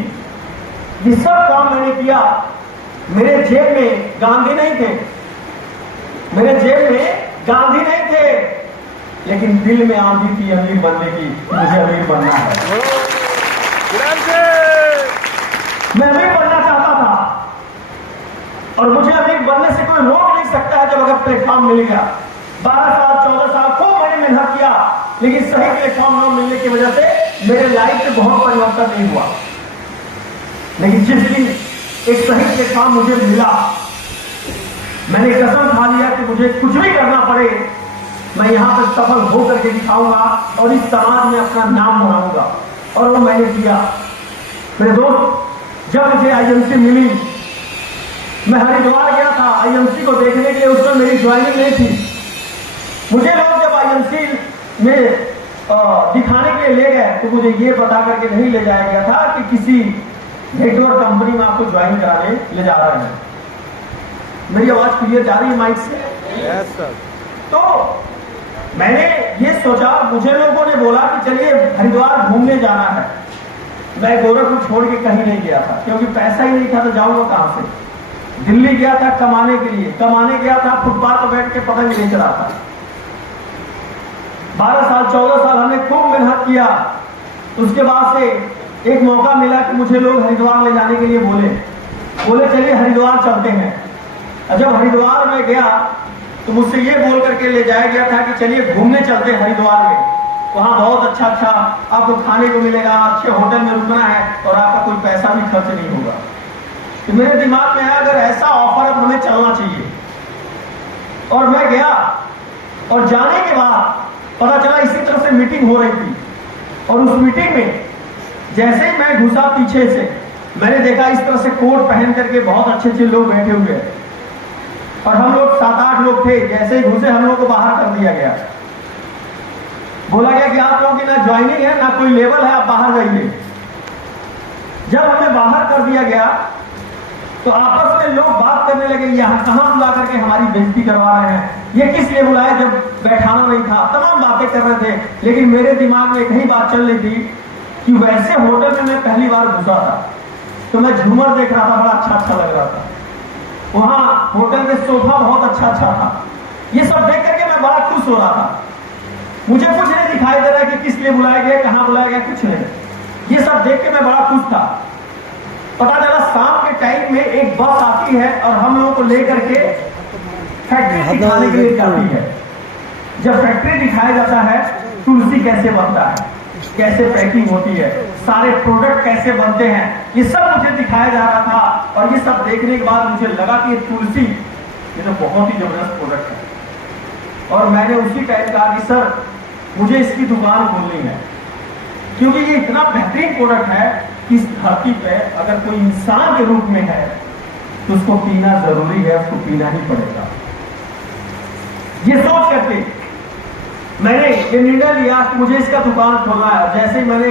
ये सब काम मैंने किया। मेरे जेब में गांधी नहीं थे, मेरे जेब में गांधी नहीं थे, लेकिन दिल में आंधी थी अमीर बनने की। मुझे अमीर बनना है, मैं अमीर बनना चाहता था और मुझे अमीर बनने से कोई रोक नहीं सकता है जब अगर प्लेटफॉर्म मिल गया। 12 साल 14 साल खूब मैंने मेहनत किया, लेकिन सही प्लेटफॉर्म न मिलने की वजह से मेरे लाइफ में बहुत परिवर्तन नहीं हुआ। लेकिन जिस दिन एक सही प्लेटफॉर्म मुझे मिला, मैंने कसम खा लिया कि मुझे कुछ भी करना पड़े, मैं यहाँ पर सफल होकर के दिखाऊंगा और इस समाज में अपना नाम बनाऊंगा। और वो मैंने किया। मेरे दोस्त, जब मुझे आईएमसी मिली, मैं हरिद्वार गया था आईएमसी को देखने के लिए। उस पर मेरी ज्वाइनिंग नहीं थी। मुझे लोग जब आईएमसी में दिखाने के लिए ले गए तो मुझे ये बता करके नहीं ले जाया गया था कि किसी नेटवर्क कंपनी में आपको ज्वाइन कराने ले जा रहे हैं। मेरी आवाज क्लियर जा रही है माइक से? Yes sir. तो मैंने ये सोचा, मुझे लोगों ने बोला कि चलिए हरिद्वार घूमने जाना है। मैं गोरखपुर छोड़ के कहीं नहीं गया था, क्योंकि पैसा ही नहीं था तो जाऊंगा कहां से। दिल्ली गया था कमाने के लिए, कमाने गया था, फुटपाथ पर बैठ के पतंग बेच रहा था। 12 साल 14 साल हमने खूब मेहनत किया। उसके बाद से एक मौका मिला कि मुझे लोग हरिद्वार ले जाने के लिए बोले चलिए हरिद्वार चलते हैं। और जब हरिद्वार में गया तो मुझसे ये बोल करके ले जाया गया था कि चलिए घूमने चलते हैं हरिद्वार में, वहां बहुत अच्छा आपको खाने को मिलेगा, अच्छे होटल में रुकना है और आपका कोई पैसा भी खर्च नहीं होगा। तो मेरे दिमाग में आया अगर ऐसा ऑफर अब हमें चलना चाहिए। और मैं गया और जाने के बाद पता चला इसी तरह से मीटिंग हो रही थी। और उस मीटिंग में जैसे ही मैं घुसा पीछे से, मैंने देखा इस तरह से कोट पहन करके बहुत अच्छे अच्छे लोग बैठे हुए हैं और हम लोग 7-8 लोग थे। जैसे ही घुसे हम लोग को बाहर कर दिया गया। बोला गया कि आप लोगों की ना ज्वाइनिंग है ना कोई लेवल है, आप बाहर जाइए। जब हमें बाहर कर दिया गया तो आपस में लोग बात करने लगे, यहाँ कहाँ बुला करके हमारी बेइज्जती करवा रहे हैं, ये किस लिए बुलाए जब बैठाना नहीं था। तमाम बातें कर रहे थे, लेकिन मेरे दिमाग में एक ही बात चल रही थी कि वैसे होटल में मैं पहली बार घुसा था, तो मैं झूमर देख रहा था, बड़ा अच्छा लग रहा था। वहाँ होटल में सोफा बहुत अच्छा था। ये सब देख करके मैं बड़ा खुश हो रहा था। मुझे कुछ नहीं दिखाई दे रहा है कि किस लिए बुलाया गया, कहाँ बुलाया गया, कुछ नहीं। ये सब देख के मैं बड़ा खुश था। पता चला शाम के टाइम में एक बस आती है और हम लोगों को लेकर के फैक्ट्री दिखाने के लिए जाती है। जब फैक्ट्री दिखाया जाता है, तुलसी कैसे बनता है, कैसे पैकिंग होती है, सारे प्रोडक्ट कैसे बनते हैं, ये सब मुझे दिखाया जा रहा था। और ये सब देखने के बाद मुझे लगा कि ये तुलसी, ये तो बहुत ही जबरदस्त प्रोडक्ट है। और मैंने उसी टाइम कहा कि सर मुझे इसकी दुकान खोलनी है, क्योंकि ये इतना बेहतरीन प्रोडक्ट है कि इस धरती पे अगर कोई इंसान के रूप में है तो उसको पीना जरूरी है, उसको पीना ही पड़ेगा। ये सोच करके मैंने ये निर्णय लिया कि मुझे इसका दुकान खोलना है। जैसे ही मैंने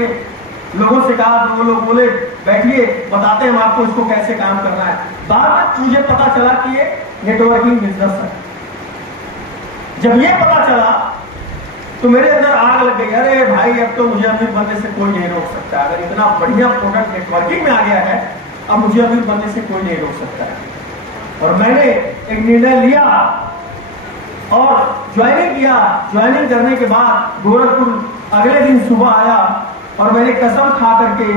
लोगों से कहा तो वो लोग बोले बैठिए, बताते हैं हम आपको इसको कैसे काम करना है। बाद में मुझे पता चला कि ये नेटवर्किंग बिजनेस है। जब ये पता चला तो मेरे अंदर आग लग गई, अरे भाई अब तो मुझे अमीर बनने से कोई नहीं रोक सकता। अगर इतना बढ़िया प्रोडक्ट नेटवर्किंग में आ गया है, अब मुझे अमीर बनने से कोई नहीं रोक सकता है। और मैंने एक निर्णय लिया और ज्वाइनिंग किया। ज्वाइनिंग करने के बाद गोरखपुर अगले दिन सुबह आया और मैंने कसम खा करके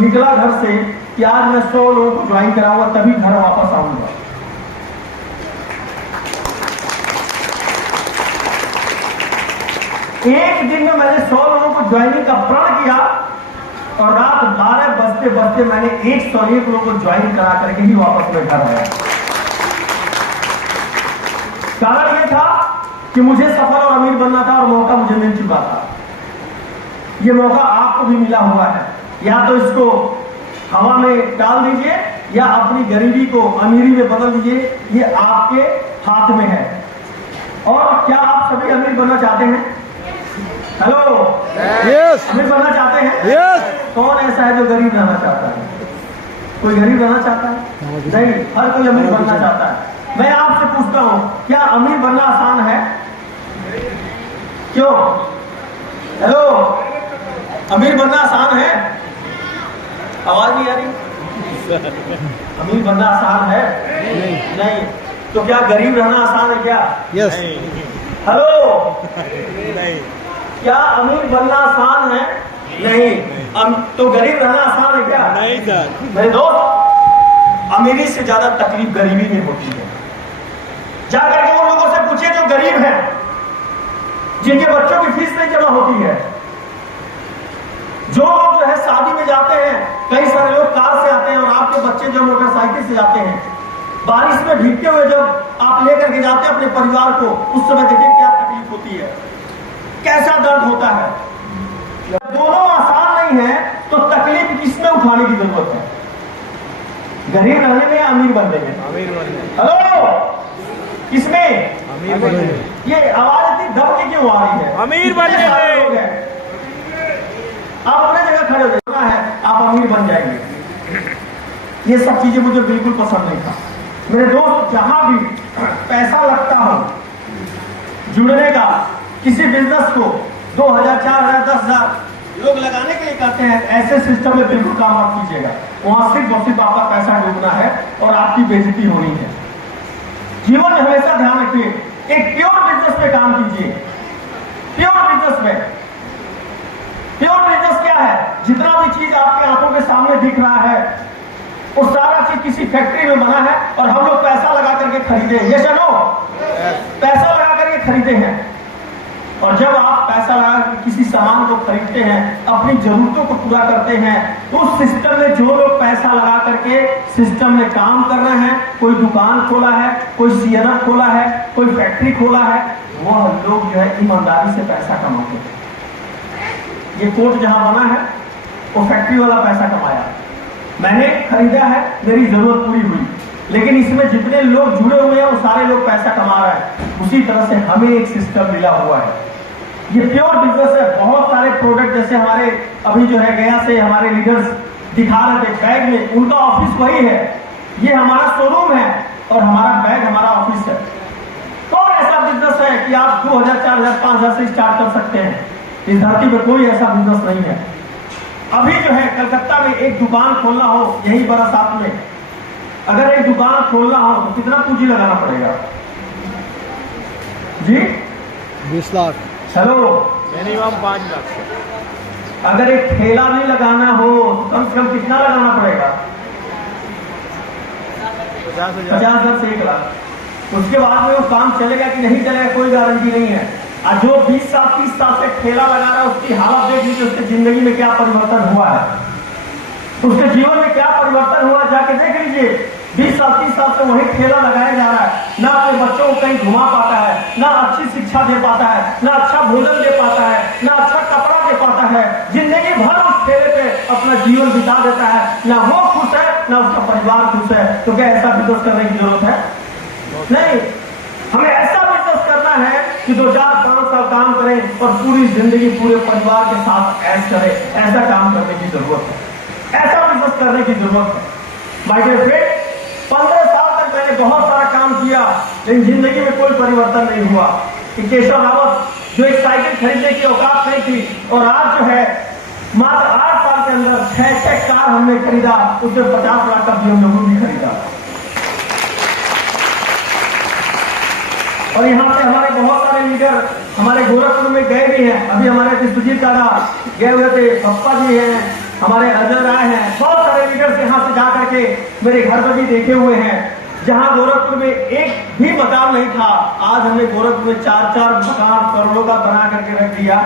निकला घर से कि आज मैं 100 लोगों को ज्वाइन कराऊंगा, तभी घर वापस आऊंगा। एक दिन में मैंने 100 लोगों को ज्वाइनिंग का प्रण किया और रात 12 बजते बजते मैंने 101 लोगों को ज्वाइन करा करके ही वापस में घर आया। कारण यह था कि मुझे सफल और अमीर बनना था और मौका मुझे मिल चुका था। यह मौका आपको भी मिला हुआ है, या तो इसको हवा में डाल दीजिए या अपनी गरीबी को अमीरी में बदल दीजिए, ये आपके हाथ में है। और क्या आप सभी अमीर बनना चाहते हैं? हेलो, यस, अमीर बनना चाहते हैं? यस। कौन ऐसा है जो गरीब रहना चाहता है? कोई गरीब रहना चाहता है? नहीं, हर कोई अमीर बनना चाहता है। मैं आपसे पूछता हूं, क्या अमीर बनना आसान है? क्यों? हेलो, अमीर बनना आसान है? आवाज नहीं आ रही? अमीर बनना आसान है? नहीं। तो क्या गरीब रहना आसान है क्या? यस। हेलो, क्या अमीर बनना आसान है? नहीं। तो गरीब रहना आसान है क्या? नहीं सर। मेरे दोस्त, अमीरी से ज्यादा तकलीफ गरीबी में होती है। जाकर के उन लोगों से पूछिए जो गरीब हैं, जिनके बच्चों की फीस नहीं जमा होती है, जो लोग जो है शादी में जाते हैं, कई सारे लोग कार से आते हैं और आपके बच्चे जो मोटरसाइकिल से जाते हैं, बारिश में भीगते हुए जब आप लेकर के जाते हैं अपने परिवार को, उस समय देखिए क्या तकलीफ होती है, कैसा दर्द होता है। दोनों आसान नहीं है तो तकलीफ किसमें उठाने की जरूरत है? गरीब रहने में या अमीर बनने में? अमीर बनने। हेलो, किसमें? अमीर बनने। ये आवाज इतनी दब के क्यों आ रही है? अमीर बनने में। आप अपने जगह खड़े हो जाना है, आप अमीर बन जाएंगे। ये सब चीजें मुझे बिल्कुल पसंद नहीं था। मेरे दोस्त, जहां भी पैसा लगता हो जुड़ने का, किसी बिजनेस को 2000, 4000, 10,000 लोग लगाने के लिए कहते हैं, ऐसे सिस्टम में बिल्कुल काम मत कीजिएगा। वहां सिर्फ और सिर्फ आपका पैसा डूबना है और आपकी बेइज्जती होनी है। जीवन में हमेशा ध्यान रखिए, एक प्योर बिजनेस में काम कीजिए। प्योर बिजनेस में, प्योर बिजनेस क्या है? जितना भी चीज आपकी आंखों के सामने दिख रहा है, वो सारा चीज किसी फैक्ट्री में बना है और हम लोग पैसा लगा करके खरीदे हैं। ये चलो, पैसा लगा करके खरीदे हैं। और जब आप पैसा लगा कर किसी सामान को खरीदते हैं, अपनी जरूरतों को पूरा करते हैं, तो उस सिस्टम में जो लोग पैसा लगा करके सिस्टम में काम कर रहे हैं, कोई दुकान खोला है, कोई सीएनएफ खोला है, कोई फैक्ट्री खोला है, वह लोग जो है ईमानदारी से पैसा कमाते हैं। ये कोट जहां बना है वो फैक्ट्री वाला पैसा कमाया, मैंने खरीदा है, मेरी जरूरत पूरी हुई। लेकिन इसमें जितने लोग जुड़े हुए हैं वो सारे लोग पैसा कमा रहे हैं। उसी तरह से हमें एक सिस्टम मिला हुआ है। ये प्योर बिजनेस है। बहुत सारे प्रोडक्ट, जैसे हमारे अभी जो है गया से हमारे लीडर्स दिखा रहे थे बैग में, उनका ऑफिस वही है। ये हमारा शोरूम है और हमारा बैग हमारा ऑफिस है। कौन ऐसा बिजनेस है कि आप 2000, 4000, 5000 से स्टार्ट कर सकते हैं? इस धरती पर कोई ऐसा बिजनेस नहीं है। अभी जो है कलकत्ता में एक दुकान खोलना हो, यही बरासात में अगर एक दुकान खोलना हो तो कितना पूंजी लगाना पड़ेगा जी? 20 लाख। Hello, minimum 5 lakh. अगर एक ठेला भी लगाना हो तो कम से कम कितना लगाना पड़ेगा? 50,000 से 1 लाख। उसके बाद में वो काम चलेगा कि नहीं चलेगा कोई गारंटी नहीं है। और जो 20 साल 30 साल से ठेला लगा रहा है उसकी हालत देख लीजिए, उसकी जिंदगी में क्या परिवर्तन हुआ है, उसके जीवन में क्या परिवर्तन हुआ, जाके देख लीजिए। 20 साल 30 साल से वही ठेला लगाया जा रहा है, ना अपने बच्चों को कहीं घुमा पाता है, ना अच्छी शिक्षा दे पाता है, ना अच्छा भोजन दे पाता है, ना अच्छा कपड़ा दे पाता है। जिंदगी भर उस ठेले पे अपना जीवन बिता देता है, ना वो खुश है ना उसका परिवार खुश है। तो क्या ऐसा बिजनेस करने की जरूरत है? नहीं, हमें ऐसा बिजनेस करना है कि 2, 4, 5 साल काम करें और पूरी जिंदगी पूरे परिवार के साथ ऐश करें। ऐसा काम करने की जरूरत है, ऐसा बिजनेस करने की जरूरत है। माय डियर फ्रेंड, 15 साल तक मैंने बहुत सारा काम किया लेकिन जिंदगी में कोई परिवर्तन नहीं हुआ। केशव रावत जो एक साइकिल खरीदने की औकात नहीं थी और आज जो है मात्र 8 साल के अंदर 6 कार हमने खरीदा, उससे 50 लाख का BMW भी खरीदा। और यहाँ से हमारे बहुत सारे लीडर हमारे गोरखपुर में गए भी हैं। अभी हमारे सुजीत दादा गए हुए थे, पप्पा जी हैं, हमारे अजय राय हैं, बहुत सारे लीडर्स यहाँ से जाकर के मेरे घर पर भी देखे हुए हैं। जहाँ गोरखपुर में एक भी मकान नहीं था, आज हमने गोरखपुर में 4-4 मकान करोड़ों का बना करके रख दिया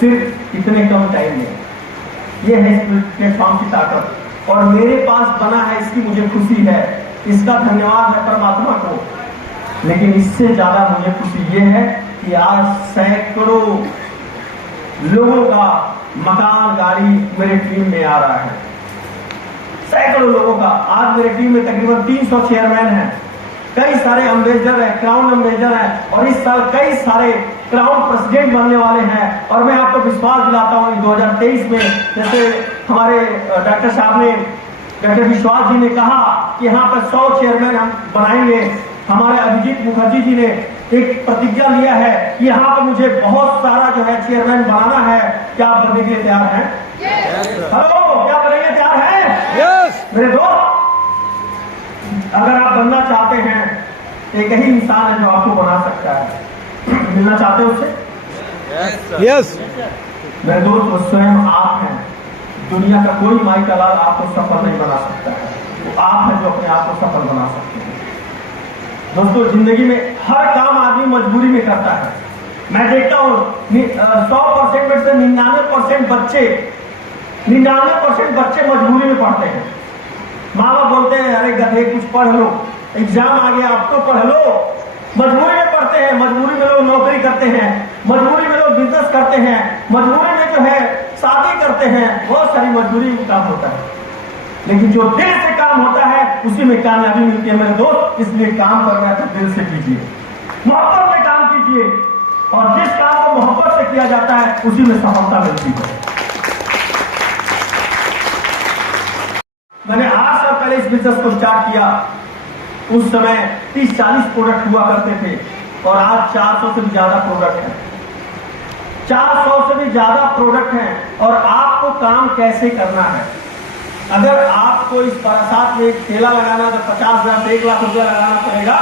सिर्फ इतने कम टाइम में। ये है इस प्लेटफॉर्म की ताकत और मेरे पास बना है, इसकी मुझे खुशी है, इसका धन्यवाद है परमात्मा को। लेकिन इससे ज्यादा मुझे खुशी ये है कि आज सैकड़ों लोगों का मकान गाड़ी मेरे टीम में आ रहा है। सैकड़ों लोगों का आज मेरे टीम में तकरीबन 300 चेयरमैन हैं, कई सारे अम्बेसडर हैं, क्राउन अम्बेसडर हैं और इस साल कई सारे क्राउन प्रेसिडेंट बनने वाले हैं। और मैं आपको विश्वास दिलाता हूं 2023 में, जैसे हमारे डॉक्टर साहब ने, डॉक्टर विश्वास जी ने कहा कि यहाँ पर 100 चेयरमैन हम बनाएंगे। हमारे अभिजीत मुखर्जी जी ने एक प्रतिज्ञा लिया है कि यहाँ पर मुझे बहुत सारा जो है चेयरमैन बनाना है। क्या आप बनने के लिए तैयार हैं? हेलो, क्या बनने के लिए तैयार हैं? यस। मेरे दोस्त, अगर आप बनना चाहते हैं, एक ही इंसान है जो आपको बना सकता है। मिलना चाहते हो उससे? यस। मेरे दोस्त, वो स्वयं आप हैं। दुनिया का कोई माई का लाल आपको सफल नहीं बना सकता है, वो आप हैं जो अपने आप को सफल बना सकते हैं। दोस्तों, जिंदगी में हर काम आदमी मजबूरी में करता है। मैं देखता हूँ 100% में से 99% बच्चे मजबूरी में पढ़ते हैं। माँ बाप बोलते हैं अरे गधे कुछ पढ़ लो, एग्जाम आ गया अब तो पढ़ लो। मजबूरी में पढ़ते हैं, मजबूरी में लोग नौकरी करते हैं, मजबूरी में लोग बिजनेस करते हैं, मजबूरी में जो है शादी करते हैं, बहुत सारी मजबूरी में काम होता है। लेकिन जो दिल से काम होता है उसी में कामयाबी मिलती है मेरे दोस्त। इसलिए काम करना है तो दिल से कीजिए, मोहब्बत में काम कीजिए और जिस काम को मोहब्बत से किया जाता है उसी में सफलता मिलती है। मैंने 8 साल पहले इस बिजनेस को स्टार्ट किया। उस समय 30-40 प्रोडक्ट हुआ करते थे और आज 400 से भी ज्यादा प्रोडक्ट हैं। 400 से भी ज्यादा प्रोडक्ट हैं। और आपको काम कैसे करना है? अगर आपको इस बरसात में एक ठेला लगाना तो 50,000 से 1 लाख रुपया लगाना पड़ेगा।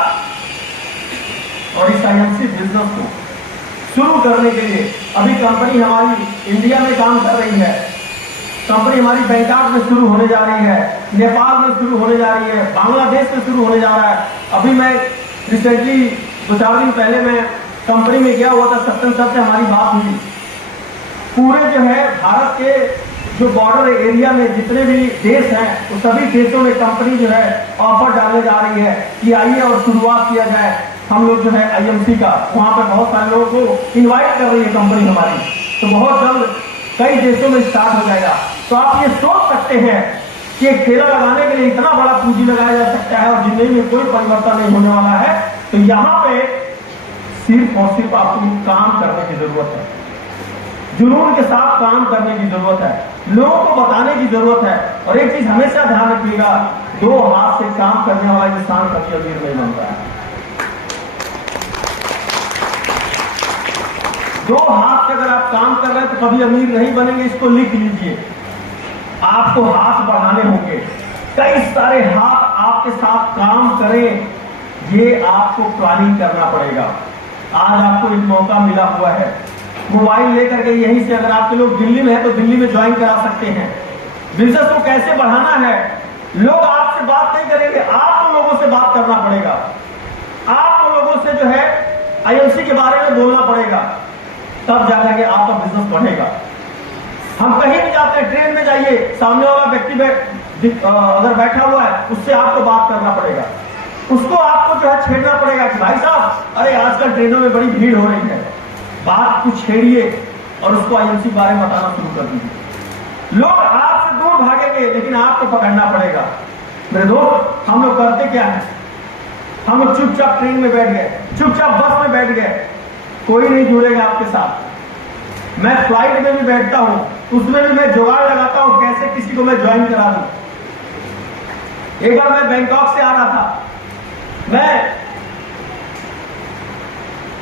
और इस IMC बिजनेस को शुरू करने के लिए अभी कंपनी हमारी इंडिया में काम कर रही है। कंपनी हमारी बैंकॉक में शुरू होने जा रही है, नेपाल में शुरू होने जा रही है, बांग्लादेश में शुरू होने जा रहा है। अभी मैं रिसेंटली 2-4 दिन पहले मैं कंपनी में गया हुआ था, सत्यम सर से हमारी बात हुई। पूरे जो है भारत के जो बॉर्डर एरिया में जितने भी देश हैं वो सभी देशों में कंपनी जो है ऑफर डालने जा रही है कि आइए और शुरुआत किया जाए हम लोग जो है IMC का। वहाँ पर बहुत सारे लोगों को इन्वाइट कर रही है कंपनी हमारी, तो बहुत जल्द कई देशों में स्टार्ट हो जाएगा। तो आप ये सोच सकते हैं कि एक ठेला लगाने के लिए इतना बड़ा पूंजी लगाया जा सकता है और जिंदगी में कोई परिवर्तन नहीं होने वाला है। तो यहाँ पे सिर्फ और सिर्फ आपको काम करने की जरूरत है। जुनून के साथ काम करने की जरूरत है, लोगों को बताने की जरूरत है। और एक चीज हमेशा ध्यान रखिएगा, 2 हाथ से काम करने वाला इंसान कभी अमीर नहीं बनता है। 2 हाथ से अगर आप काम कर रहे हैं तो कभी अमीर नहीं बनेंगे, इसको लिख लीजिए। आपको हाथ बढ़ाने होंगे, कई सारे हाथ आपके साथ काम करें, ये आपको प्लानिंग करना पड़ेगा। आज आपको एक मौका मिला हुआ है, मोबाइल लेकर के यहीं से अगर आपके लोग दिल्ली में है तो दिल्ली में ज्वाइन करा सकते हैं। बिजनेस को कैसे बढ़ाना है, लोग आपसे बात नहीं करेंगे, आपको लोगों से बात करना पड़ेगा। आपको लोगों से जो है आईएमसी के बारे में बोलना पड़ेगा, तब जाकर के आपका बिजनेस बढ़ेगा। हम कहीं भी जाते हैं, ट्रेन में जाइए, सामने वाला व्यक्ति अगर बैठा हुआ है उससे आपको बात करना पड़ेगा, उसको आपको जो है छेड़ना पड़ेगा कि भाई साहब अरे आजकल ट्रेनों में बड़ी भीड़ हो रही है, बात कुछ छेड़िए और उसको आईएमसी के बारे में बताना शुरू कर दीजिए। लोग आपसे दूर भागेंगे लेकिन आपको पकड़ना पड़ेगा। मेरे दोस्त, हम लोग करते क्या है, हम लोग चुपचाप ट्रेन में बैठ गए, चुपचाप बस में बैठ गए, कोई नहीं जुड़ेगा आपके साथ। मैं फ्लाइट में भी बैठता हूं, उसमें भी मैं जुगाड़ लगाता हूं कैसे किसी को मैं ज्वाइन करा दूं। एक बार मैं बैंकॉक से आ रहा था,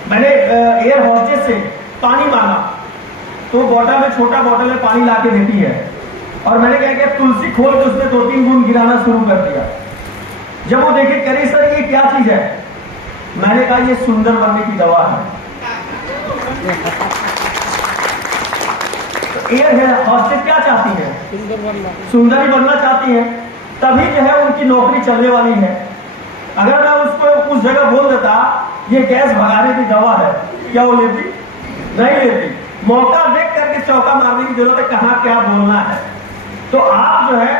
मैंने एयर हॉस्टेस से पानी मांगा तो बॉटल में, छोटा बॉटल में पानी लाके देती है, और मैंने क्या किया, तुलसी खोल के उसमें 2-3 बूंद गिराना शुरू कर दिया। जब वो देखे, कह रही सर ये क्या चीज है, मैंने कहा ये सुंदर बनने की दवा है। तो एयर हॉस्टेस क्या चाहती है, सुंदर ही बनना चाहती है, तभी जो है उनकी नौकरी चलने वाली है। अगर मैं उसको उस जगह बोल देता ये गैस भगाने की दवा है, क्या वो लेती? नहीं लेती। मौका देख करके चौका मारने की जरूरत है, कहाँ क्या बोलना है। तो आप जो है,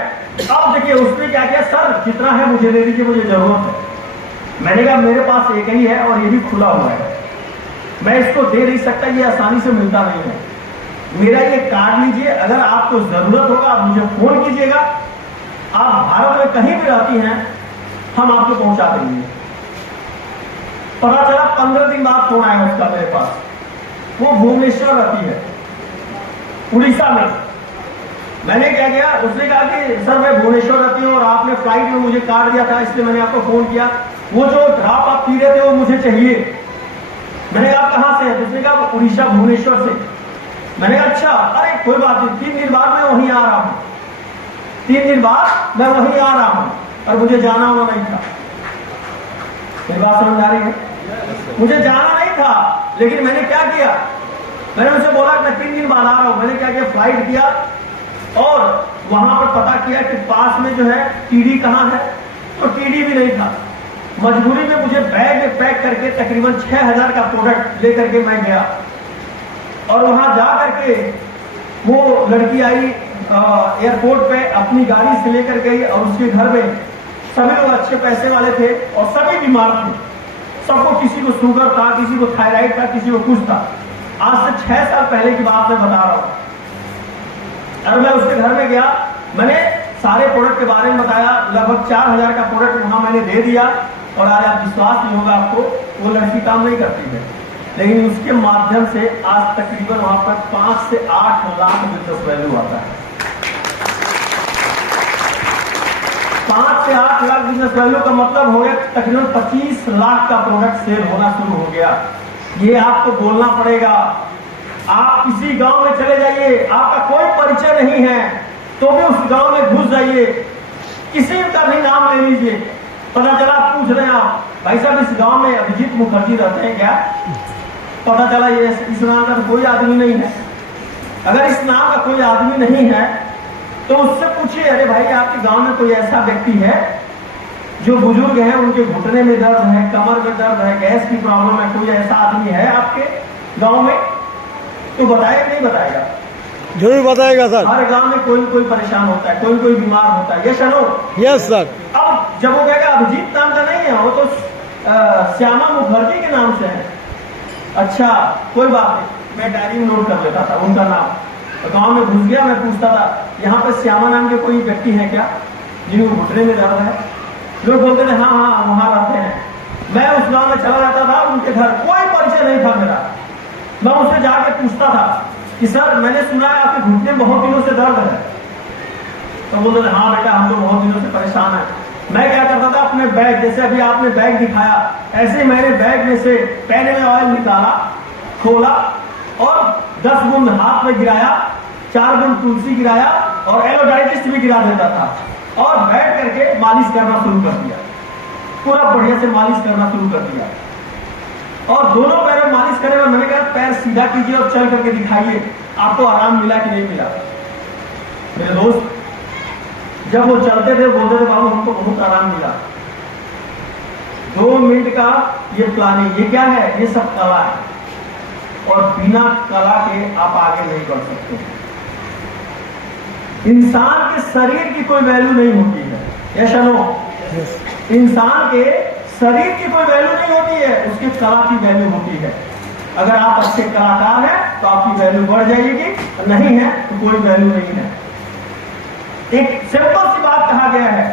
अब देखिए उसने क्या किया, सर जितना है मुझे दे दीजिए, मुझे जरूरत है। मैंने कहा मेरे पास एक ही है और ये भी खुला हुआ है, मैं इसको दे नहीं सकता, ये आसानी से मिलता नहीं है। मेरा ये कार्ड लीजिए, अगर आपको जरूरत होगा आप मुझे फोन कीजिएगा, आप भारत में कहीं भी रहती हैं हम आपको पहुंचा देंगे। पता चला 15 दिन बाद फोन आया उसका मेरे पास, वो भुवनेश्वर रहती है, उड़ीसा में। मैंने क्या किया, उसने कहा कि सर मैं भुवनेश्वर रहती हूँ और आपने फ्लाइट में मुझे कार्ड दिया था इसलिए मैंने आपको फोन किया, वो जो ड्राप आप पी रहे थे वो मुझे चाहिए। मैंने कहा कहाँ से है, उसने कहा उड़ीसा भुवनेश्वर से। मैंने कहा अच्छा, अरे कोई बात नहीं, 3 दिन बाद मैं वहीं आ रहा हूँ, 3 दिन बाद मैं वहीं आ रहा हूँ, और मुझे जाना होना नहीं था। मेरी बात समझ आ रही है, मुझे जाना नहीं था, लेकिन मैंने क्या किया, मैंने उनसे बोला मैं 3 दिन बाद आ रहा हूं। मैंने क्या किया, फ्लाइट किया और वहां पर पता किया कि पास में जो है टीडी कहाँ है, तो टीडी भी नहीं था। मजबूरी में मुझे बैग में पैक करके तकरीबन 6000 का प्रोडक्ट लेकर के मैं गया, और वहां जा करके वो लड़की आई एयरपोर्ट पे, अपनी गाड़ी से लेकर गई, और उसके घर में सभी लोग अच्छे पैसे वाले थे और सभी बीमार थे। सबको, किसी को शुगर था, किसी को थायराइड था, किसी को कुछ था। आज से 6 साल पहले की बात मैं बता रहा हूं। और मैं उसके घर में गया, मैंने सारे प्रोडक्ट के बारे में बताया, लगभग 4000 का प्रोडक्ट वहां मैंने दे दिया। और आज आप विश्वास नहीं होगा आपको, वो लड़की काम नहीं करती है, लेकिन उसके माध्यम से आज तकरीबन वहां पर 5 से 8 लाख बिजनेस वैल्यू आता है। 5 से 8 लाख बिजनेस वैल्यू का मतलब हो गया तकरीबन 25 लाख का प्रोडक्ट सेल होना शुरू हो गया। ये आपको बोलना पड़ेगा। आप किसी गांव में चले जाइए, आपका कोई परिचय नहीं है तो भी उस गांव में घुस जाइए, किसी का भी नाम ले लीजिए, पता चला पूछ रहे हैं आप भाई साहब इस गांव में अभिजीत मुखर्जी रहते हैं क्या? पता चला ये इस नाम का कोई आदमी नहीं है। अगर इस नाम का कोई आदमी नहीं है तो उससे पूछिए, अरे भाई आपके गांव में कोई ऐसा व्यक्ति है जो बुजुर्ग है, उनके घुटने में दर्द है, कमर में दर्द है, गैस की प्रॉब्लम है, कोई ऐसा आदमी है आपके गांव में? तो बताएगा नहीं बताएगा? जरूर बताएगा सर। हर गांव में कोई कोई परेशान होता है, कोई कोई बीमार होता है। Yes no? Yes sir. अब जब वो कहेगा अभिजीत नाम का नहीं है, वो तो श्यामा मुखर्जी के नाम से है। अच्छा कोई बात नहीं, मैं डायरी में नोट कर लेता था उनका नाम। गांव में घुस गया, मैं पूछता था यहाँ पे श्यामा नाम के कोई व्यक्ति है क्या जिनको घुटने में दर्द है? लोग बोलते थे हाँ हाँ वहां रहते हैं। मैं उस गांव में चला जाता था, उनके घर कोई परिचय नहीं था मेरा, मैं उससे जाके पूछता था कि सर मैंने सुना है आपके घुटने में बहुत दिनों से दर्द है। तो बोले हाँ बेटा हम तो बहुत दिनों से परेशान है। मैं क्या करता था, अपने बैग, जैसे अभी आपने बैग दिखाया, ऐसे मैंने बैग में से पैन में ऑयल निकाला, खोला और 10 बूंद हाथ में गिराया, 4 बूंद तुलसी गिराया और एलोडाइटिस्ट भी गिरा देता था और बैठ करके मालिश करना शुरू कर दिया। पूरा बढ़िया से मालिश करना शुरू कर दिया और दोनों पैरों में मालिश करने में मैंने कहा पैर सीधा कीजिए और चल करके दिखाइए आपको आराम मिला कि नहीं मिला। मेरे दोस्त जब वो चलते थे बोलते थे बाबू हमको बहुत आराम मिला। 2 मिनट का ये प्लानिंग, ये क्या है, ये सब कला है और बिना कला के आप आगे नहीं बढ़ सकते। इंसान के शरीर की कोई वैल्यू नहीं होती है, यस और नो? इंसान के शरीर की कोई वैल्यू नहीं होती है, उसकी कला की वैल्यू होती है। अगर आप अच्छे कलाकार हैं तो आपकी वैल्यू बढ़ जाएगी, नहीं है तो कोई वैल्यू नहीं है। एक सिंपल सी बात कहा गया है,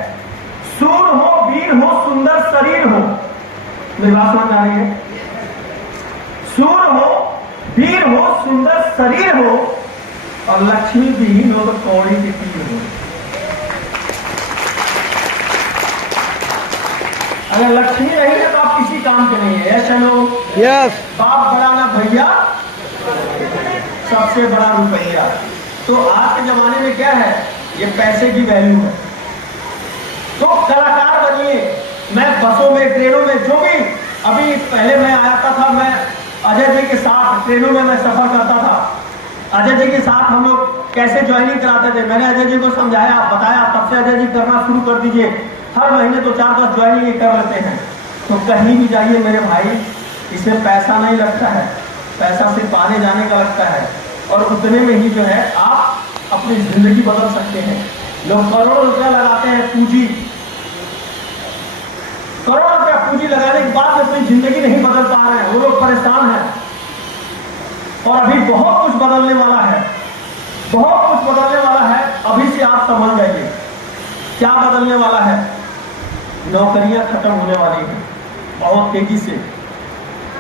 सूर हो, वीर हो, सुंदर शरीर हो। मेरी बात समझ आ रही है? सूर हो, वीर हो, सुंदर शरीर हो और लक्ष्मी विहीन हो तो कौड़ी के तीर हो। अगर लक्ष्मी नहीं है तो आप किसी काम के नहीं है, चलो यस। बाप बड़ा ना भैया, सबसे बड़ा रुपया। तो आज के जमाने में क्या है, ये पैसे की वैल्यू है। तो कलाकार बनिए। मैं बसों में, ट्रेनों में, जो भी अभी पहले मैं आता था, मैं अजय जी के साथ ट्रेनों में मैं सफर करता था। अजय जी के साथ हम लोग कैसे ज्वाइनिंग कराते थे, मैंने अजय जी को समझाया, बताया, तब से अजय जी करना शुरू कर दीजिए। हर महीने तो 4-10 ज्वाइनिंग कर लेते हैं। तो कहीं भी जाइए मेरे भाई, इसमें पैसा नहीं लगता है, पैसा सिर्फ आने जाने का लगता है और उतने में ही जो है आप अपनी जिंदगी बदल सकते हैं। लोग करोड़ों रुपया लगाते हैं पूंजी, करोड़ों रुपया पूंजी लगाने के बाद अपनी जिंदगी नहीं बदल पा रहे हैं, वो लोग परेशान हैं। और अभी बहुत कुछ बदलने वाला है, बहुत कुछ बदलने वाला है। अभी से आप समझ जाइए क्या बदलने वाला है। नौकरियां खत्म होने वाली है बहुत तेजी से।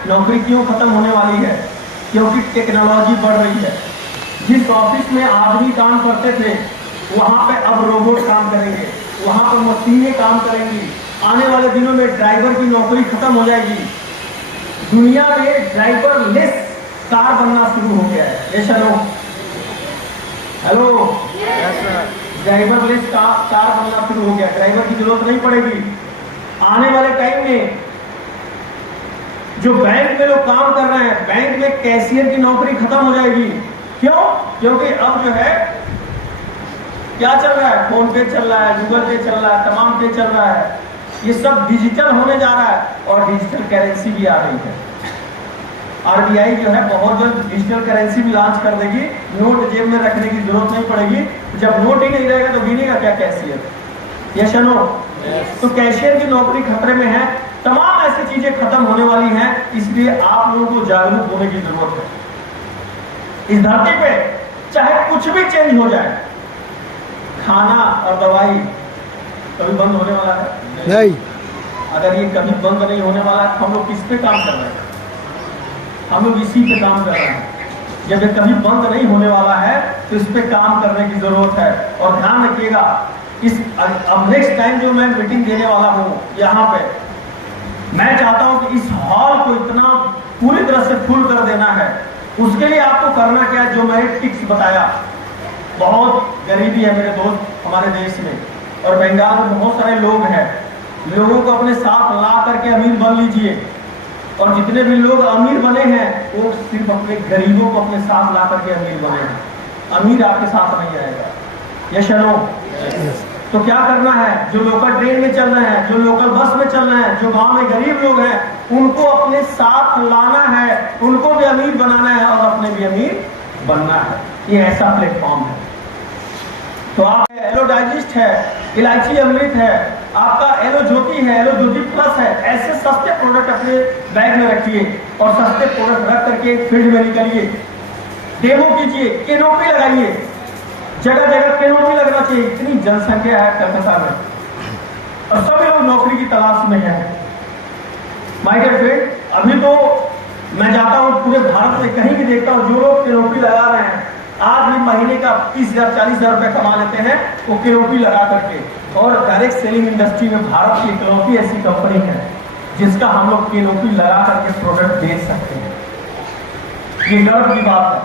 नौकरी क्यों खत्म होने वाली है? क्योंकि टेक्नोलॉजी बढ़ रही है। जिस ऑफिस में आदमी काम करते थे वहां पे अब रोबोट काम करेंगे, वहां पर मशीनें काम करेंगी। आने वाले दिनों में ड्राइवर की नौकरी खत्म हो जाएगी। दुनिया में ड्राइवर लेस कार बनना शुरू हो गया है। ये चलो हेलो, ड्राइवर लेस कार बनना शुरू हो गया, ड्राइवर की जरूरत नहीं पड़ेगी। आने वाले टाइम में जो बैंक में लोग काम कर रहे हैं, बैंक में कैशियर की नौकरी खत्म हो जाएगी। क्यों? क्योंकि अब जो है क्या चल रहा है, फोन पे चल रहा है, गूगल पे चल रहा है, तमाम पे चल रहा है। ये सब डिजिटल होने जा रहा है और डिजिटल करेंसी भी आ रही है। आरबीआई जो है बहुत जल्द डिजिटल करेंसी भी लॉन्च कर देगी। नोट जेब में रखने की जरूरत नहीं पड़ेगी। जब नोट ही नहीं रहेगा तो गिनेगा क्या कैशियर? यस और नो? तो कैशियर की नौकरी खतरे में है। तमाम ऐसी चीजें खत्म होने वाली हैं, इसलिए आप लोगों को जागरूक होने की जरूरत है। इस धरती पे चाहे कुछ भी चेंज हो जाए, खाना और दवाई कभी बंद होने वाला है नहीं। अगर ये कभी बंद नहीं होने वाला है, हम लोग किस पे काम कर रहे हैं? हम लोग इसी पे काम कर रहे हैं। जब ये कभी बंद नहीं होने वाला है तो इस पे काम करने की जरूरत है। और ध्यान रखिएगा, इस अब नेक्स्ट टाइम जो मैं मीटिंग देने वाला हूँ यहाँ पे, मैं चाहता हूँ कि इस हॉल को इतना पूरी तरह से फुल कर देना है। उसके लिए आपको करना क्या है, जो मैंने टिप्स बताया। बहुत गरीबी है मेरे दोस्त हमारे देश में, और बंगाल में बहुत सारे लोग हैं। लोगों को अपने साथ ला करके अमीर बन लीजिए। और जितने भी लोग अमीर बने हैं वो सिर्फ अपने गरीबों को अपने साथ ला करके अमीर बने हैं। अमीर आपके साथ नहीं आएगा। यस और नो? तो क्या करना है, जो लोकल ट्रेन में चल रहे हैं, जो लोकल बस में चल रहे हैं, जो गांव में गरीब लोग हैं, उनको अपने साथ लाना है, उनको भी अमीर बनाना है और अपने भी अमीर बनना है। ये ऐसा प्लेटफॉर्म है। तो आप एलो डाइजेस्ट है, इलायची अमृत है, आपका एलो ज्योति है, एलो ज्योति प्लस है। ऐसे सस्ते प्रोडक्ट अपने बैग में रखिए और सस्ते प्रोडक्ट रख करके फील्ड में निकलिए, डेमो कीजिए, कैनोपी लगाइए। जगह जगह कैनोपी लगना चाहिए। इतनी जनसंख्या है कलकत्ता में और सभी लोग नौकरी की तलाश में हैं। माय डियर फ्रेंड, अभी तो मैं जाता हूँ पूरे भारत में कहीं भी देखता हूँ जो लोग केनोपी लगा रहे हैं आज भी महीने का 30,000 40,000 रुपये कमा लेते हैं वो केनोपी लगा करके। और डायरेक्ट सेलिंग इंडस्ट्री में भारत की इकलौती ऐसी कंपनी है जिसका हम लोग केनोपी लगा करके प्रोडक्ट बेच सकते हैं। ये गर्व की बात है।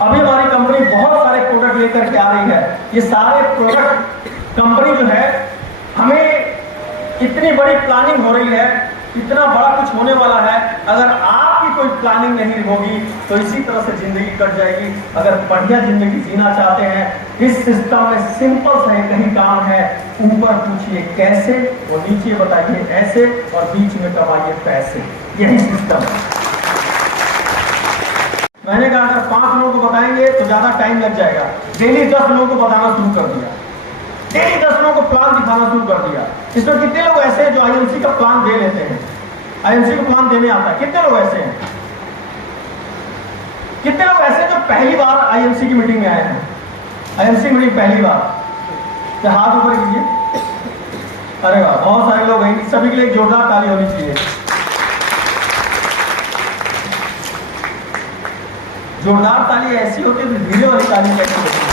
अभी हमारी कंपनी बहुत सारे प्रोडक्ट लेकर के आ रही है। ये सारे प्रोडक्ट कंपनी जो है हमें इतनी बड़ी प्लानिंग हो रही है, इतना बड़ा कुछ होने वाला है। अगर आपकी कोई प्लानिंग नहीं होगी तो इसी तरह से जिंदगी कट जाएगी। अगर बढ़िया जिंदगी जीना चाहते हैं इस सिस्टम में सिंपल सा एक ही काम है, ऊपर पूछिए कैसे और नीचे बताइए ऐसे और बीच में कमाइए पैसे। यही सिस्टम है। मैंने कहा अगर 5 लोगों को बताएंगे तो ज्यादा टाइम लग जाएगा। डेली 10 लोगों को बताना शुरू कर दिया, डेली 10 लोगों को प्लान दिखाना शुरू कर दिया। इसमें कितने लोग ऐसे हैं जो आईएमसी का प्लान दे लेते हैं, आईएमसी को प्लान देने आता है? कितने लोग ऐसे हैं? कितने लोग ऐसे हैं जो पहली बार आईएमसी की मीटिंग में आए हैं? आईएमसी मीटिंग पहली बार, तो हाथ ऊपर कीजिए। अरे वाह, बहुत सारे लोग हैं। सभी के लिए एक जोरदार ताली होनी चाहिए। जोरदार ताली ऐसी होती है, धीरे वाली ताली कैसे होती है?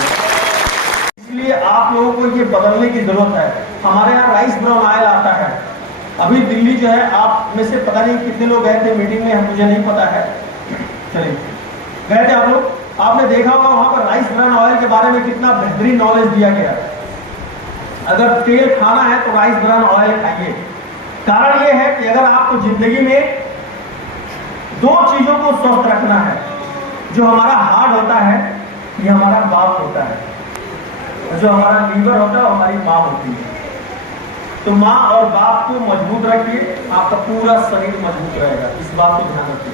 इसलिए आप लोगों को ये बदलने की जरूरत है। हमारे यहाँ राइस ब्राउन ऑयल आता है। अभी दिल्ली जो है, आप में से पता नहीं कितने लोग गए थे मीटिंग में, मुझे नहीं पता है, चलिए गए थे आप लोग। आपने देखा होगा वहां पर राइस ब्राउन ऑयल के बारे में कितना बेहतरीन नॉलेज दिया गया। अगर तेल खाना है तो राइस ब्राउन ऑयल खाइए। कारण ये है कि अगर आपको जिंदगी में 2 चीजों को स्वस्थ रखना है, जो हमारा हार्ट होता है ये हमारा बाप होता है, और जो हमारा लीवर होता है वो हमारी माँ होती है। तो माँ और बाप को मजबूत रखिए, आपका पूरा शरीर मजबूत रहेगा। इस बात को ध्यान रखिए।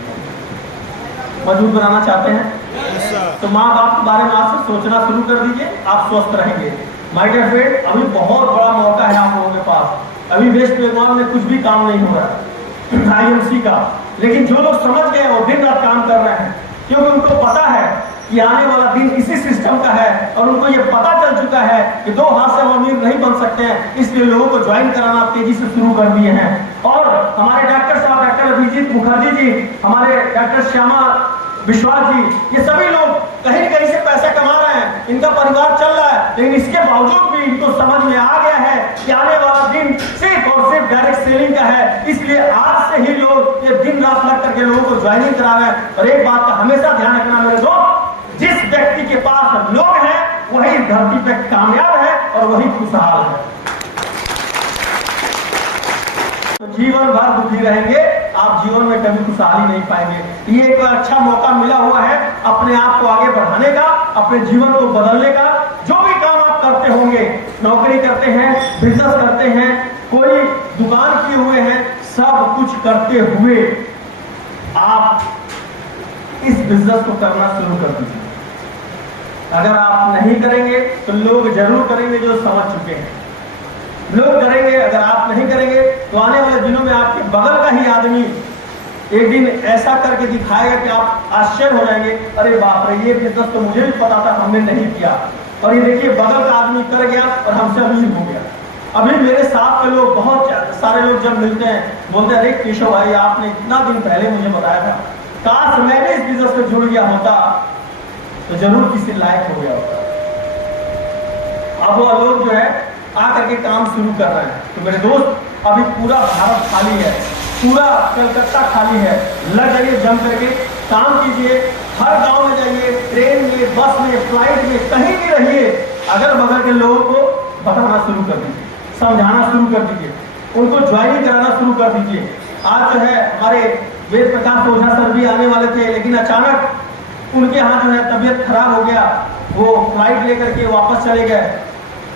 मजबूत बनाना चाहते हैं तो माँ बाप के बारे में आज से सोचना शुरू कर दीजिए, आप स्वस्थ रहेंगे। माय डियर फ्रेंड, अभी बहुत बड़ा मौका है आप लोगों के पास। अभी वेस्ट बंगाल में कुछ भी काम नहीं हो रहा आईएमसी का, लेकिन जो लोग समझ गए वो दिन रात काम कर रहे हैं, क्योंकि उनको पता है कि आने वाला दिन इसी सिस्टम का है। और उनको ये पता चल चुका है कि 2 हाथ से हम अमीर नहीं बन सकते हैं, इसलिए लोगों को ज्वाइन कराना तेजी से शुरू कर दिए हैं। और हमारे डॉक्टर साहब, डॉक्टर अभिजीत मुखर्जी जी, हमारे डॉक्टर श्यामा विश्वास जी, ये सभी लोग कहीं न कहीं से पैसा कमा रहे हैं, इनका परिवार चल रहा है, लेकिन इसके बावजूद भी इनको समझ में आ गया है कि आने वाला दिन सिर्फ और सिर्फ डायरेक्ट सेलिंग का है। इसलिए आज से ही लोग ये दिन रात लग करके लोगों को ज्वाइनिंग करा रहे हैं। और एक बात का हमेशा ध्यान रखना मेरे दोस्त, जिस व्यक्ति के पास लोग हैं वही धरती पे कामयाब है और वही खुशहाल है। तो जीवन भर दुखी रहेंगे, आप जीवन में कभी खुशहाली नहीं पाएंगे। ये एक अच्छा मौका मिला हुआ है अपने आप को आगे बढ़ाने का, अपने जीवन को बदलने का। जो भी काम आप करते होंगे, नौकरी करते हैं, बिजनेस करते हैं, कोई दुकान किए हुए हैं, सब कुछ करते हुए आप इस बिजनेस को करना शुरू कर दीजिए। अगर आप नहीं करेंगे तो लोग जरूर करेंगे जो समझ चुके हैं, लोग करेंगे। अगर आप नहीं करेंगे तो आने वाले दिनों में आपके बगल का ही आदमी एक दिन ऐसा करके दिखाएगा कि आप आश्चर्य हो जाएंगे, अरे बाप रे, ये बिजनेस तो मुझे भी पता था, हमने नहीं किया। और ये देखिए बगल का आदमी कर गया और हमसे अमीर हो गया। अभी मेरे साथ के लोग, बहुत सारे लोग जब मिलते हैं बोलते हैं, अरे केशव भाई आपने इतना दिन पहले मुझे बताया था, काश मैंने इस बिजनेस में जुड़ गया होता तो जरूर किसी लायक हो गया होता। अब वो लोग जो है आकर के काम शुरू कर रहे हैं। तो मेरे दोस्त, अभी पूरा भारत खाली है, पूरा कलकत्ता खाली है। लग जाइए, जम करके काम कीजिए। हर गांव में जाइए, ट्रेन में, बस में, फ्लाइट में, कहीं भी रहिए, अगल बगल के लोगों को बताना शुरू कर दीजिए, समझाना शुरू कर दीजिए, उनको ज्वाइनिंग कराना शुरू कर दीजिए। आज जो है हमारे वेद प्रकाश ओझा सर भी आने वाले थे, लेकिन अचानक उनके यहाँ जो है तबीयत खराब हो गया, वो फ्लाइट लेकर के वापस चले गए।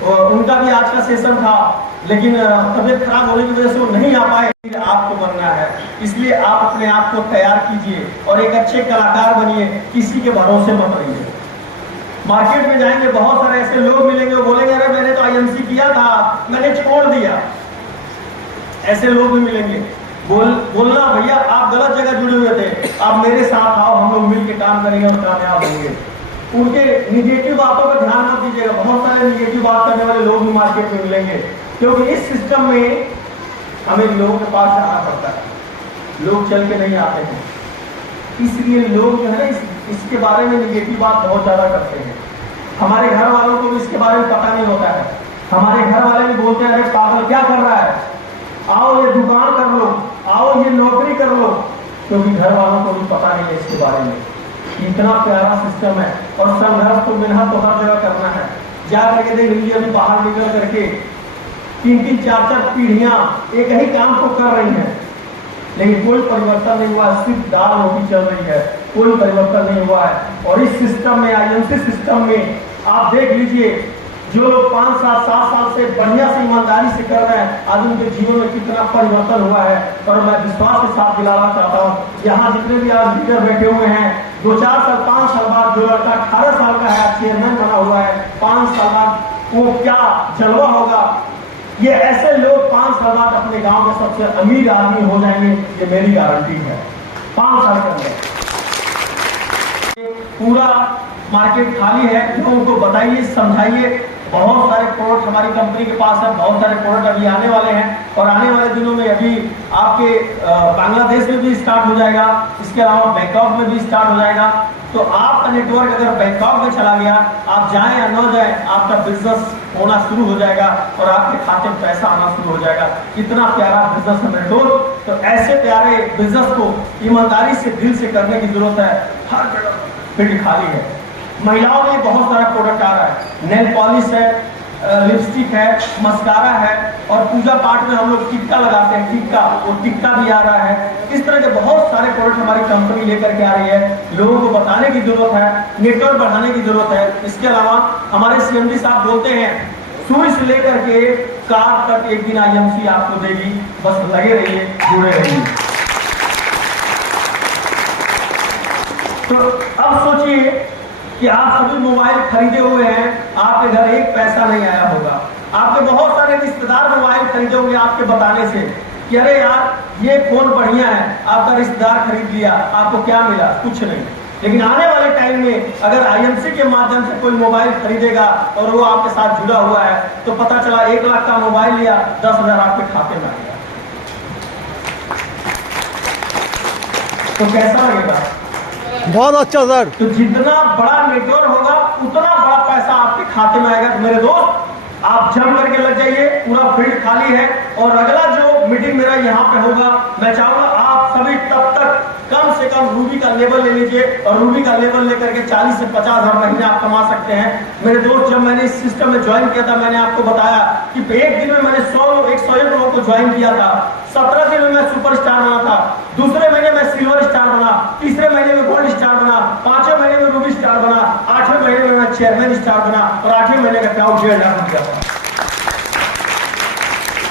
और उनका भी आज का सेशन था, लेकिन तबीयत खराब होने की वजह से वो नहीं आ पाए। आपको बनना है, इसलिए आप अपने आप को तैयार कीजिए और एक अच्छे कलाकार बनिए, किसी के भरोसे मत रहिए। मार्केट में जाएंगे, बहुत सारे ऐसे लोग मिलेंगे, वो बोलेंगे अरे मैंने तो आईएमसी किया था, मैंने छोड़ दिया। ऐसे लोग भी मिलेंगे। बोलना भैया आप गलत जगह जुड़े हुए थे, आप मेरे साथ आओ, हम लोग मिलकर काम करेंगे और कामयाब होंगे। उनके निगेटिव बातों पर ध्यान मत दीजिएगा। बहुत सारे निगेटिव बात करने वाले लोग भी मार्केट में मिलेंगे, क्योंकि इस सिस्टम में हमें लोगों के पास जाना पड़ता है, लोग चल के नहीं आते हैं। इसलिए लोग जो है ना इसके बारे में निगेटिव बात बहुत ज़्यादा करते हैं। हमारे घर वालों को भी इसके बारे में पता नहीं होता है। हमारे घर वाले भी बोलते हैं, अरे पागल क्या कर रहा है, आओ ये दुकान कर लो, आओ ये नौकरी कर लो, क्योंकि घर वालों को भी पता नहीं है इसके बारे में। इतना प्यारा सिस्टम है और संघर्ष तो मेहनत तो हर जगह करना है। जा करके देख लीजिए, अभी बाहर निकल करके 3-3, 4-4 पीढ़ियां एक ही काम को कर रही हैं, लेकिन कोई परिवर्तन नहीं हुआ, सिर्फ दाल रोटी चल रही है, कोई परिवर्तन नहीं हुआ है। और इस सिस्टम में, आईएमसी सिस्टम में आप देख लीजिए, जो लोग 5 साल 7 साल से बढ़िया से ईमानदारी से कर रहे हैं, आज उनके जीवन में कितना परिवर्तन हुआ है। और मैं विश्वास के साथ दिलाना चाहता हूँ, यहाँ जितने भी आज लीडर बैठे हुए हैं, 2-4 साल 5 साल बाद जो लड़का 18 साल का है चेयरमैन बना हुआ है, 5 साल बाद वो क्या जलवा होगा। ये ऐसे लोग 5 साल बाद अपने गांव के सबसे अमीर आदमी हो जाएंगे, ये मेरी गारंटी है। 5 साल के अंदर पूरा मार्केट खाली है, लोगों को बताइए, समझाइए। बहुत सारे प्रोडक्ट हमारी कंपनी के पास है, बहुत सारे प्रोडक्ट अभी आने वाले हैं और आने वाले दिनों में अभी आपके बांग्लादेश में भी स्टार्ट हो जाएगा, इसके अलावा बैंकॉक में भी स्टार्ट हो जाएगा। तो आपका नेटवर्क अगर बैंकॉक में चला गया, आप जाएं या न जाएं, आपका बिजनेस होना शुरू हो जाएगा और आपके खाते में पैसा आना शुरू हो जाएगा। कितना प्यारा बिजनेस है मेरे दोस्त। तो ऐसे प्यारे बिजनेस को ईमानदारी से, दिल से करने की जरूरत है। हर जगह फील्ड खाली है। महिलाओं में बहुत सारा प्रोडक्ट आ रहा है, नेल पॉलिश है, लिपस्टिक है, मस्कारा है, और पूजा पाठ में हम लोग टिक्का लगाते हैं, टिक्का, वो टिक्का भी आ रहा है। इस तरह के बहुत सारे प्रोडक्ट हमारी कंपनी लेकर के आ रही है। लोगों को बताने की जरूरत है, नेटवर्क बढ़ाने की जरूरत है। इसके अलावा हमारे सीएमडी साहब बोलते हैं, सुई से लेकर के कार तक एक दिन आईएमसी आपको देगी, बस लगे रहिए, जुड़े रहिए। तो अब सोचिए कि आप सभी मोबाइल खरीदे हुए हैं, आपके घर एक पैसा नहीं आया होगा। आपके बहुत सारे रिश्तेदार मोबाइल खरीदे होंगे आपके बताने से कि अरे यार ये फोन बढ़िया है, आपका रिश्तेदार खरीद लिया, आपको क्या मिला? कुछ नहीं। लेकिन आने वाले टाइम में अगर आईएमसी के माध्यम से कोई मोबाइल खरीदेगा और वो आपके साथ जुड़ा हुआ है, तो पता चला 1 लाख का मोबाइल लिया, 10,000 आपके खाते में आ गया। तो कैसा लगेगा? बहुत अच्छा सर। तो जितना बड़ा नेटवर्क होगा उतना बड़ा पैसा आपके खाते में आएगा। तो मेरे दोस्त, आप जम करके लग जाइए, पूरा फील्ड खाली है। और अगला जो मीटिंग मेरा यहाँ पे होगा, मैं चाहूंगा आप सभी तब तक कम से कम रूबी का लेवल ले लीजिए, और रूबी का लेवल लेकर के 40 से 50 हजार महीने आप कमा सकते हैं। मेरे दोस्त, जब मैंने इस सिस्टम में ज्वाइन किया था, मैंने आपको बताया कि एक दिन में मैंने 101 लोगों को ज्वाइन किया था। 17 दिन में मैं सुपरस्टार बना था, दूसरे महीने में सिल्वर स्टार बना, तीसरे महीने में गोल्ड स्टार बना, 5वें महीने में रूबी स्टार बना, 8वें महीने में मैं चेयरमैन स्टार बना, और 8वें महीने का क्राउड 1.5 लाख रुपया था।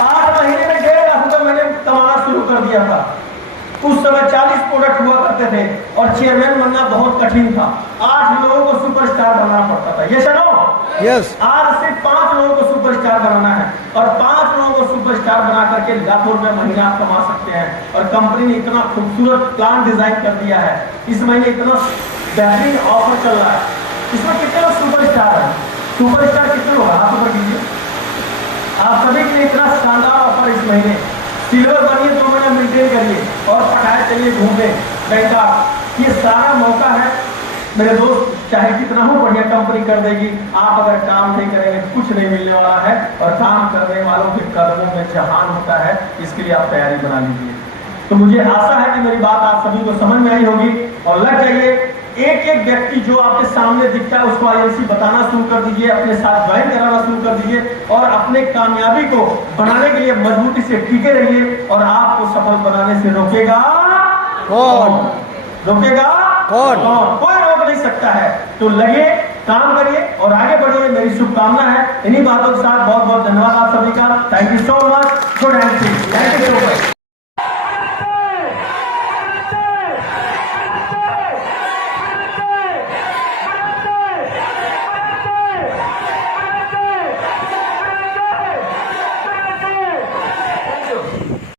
8 महीने में 1.5 लाख रुपया मैंने कमाना शुरू कर दिया था। उस समय 40 प्रोडक्ट हुआ करते थे और चेयरमैन बनना बहुत कठिन था। 8 लोगों को सुपरस्टार बनाना पड़ता था। ये सुनो, यस। आज सिर्फ 5 लोगों को सुपरस्टार बनाना है, और 5 लोगों को सुपरस्टार बना करके लाखों रुपए महीना आप कमा सकते हैं। और कंपनी ने इतना खूबसूरत प्लान डिजाइन कर दिया है। इस महीने इतना बेहतरीन ऑफर चल रहा है। इसमें कितने लोग सुपरस्टार है? सुपरस्टार कितने लोग? हाथ ऊपर कीजिए। आप सभी के लिए इतना शानदार ऑफर इस महीने। सिल्वर बनिए, 2 महीने मेंटेन करिए और पटाए चलिए घूमने बैंकॉक। ये सारा मौका है मेरे दोस्त, चाहे कितना हो बढ़िया कंपनी कर देगी, आप अगर काम नहीं करेंगे कुछ नहीं मिलने वाला है। और काम करने वालों के कदमों में जहान होता है, इसके लिए आप तैयारी बना लीजिए। तो मुझे आशा है कि मेरी बात आप सभी को समझ में आई होगी, और लग जाइए। एक एक व्यक्ति जो आपके सामने दिखता है उसको आईएमसी बताना शुरू कर दीजिए, अपने साथ ज्वाइन कराना शुरू कर दीजिए, और अपने कामयाबी को बनाने के लिए मजबूती से टिके रहिए। और आपको सफल बनाने से रोकेगा कौन? रोकेगा कौन? कोई रोक नहीं सकता है। तो लगे, काम करिए और आगे बढ़िए, मेरी शुभकामना है। इन्हीं बातों के साथ बहुत बहुत धन्यवाद आप सभी का। Thank you so much. Good and thank you so much.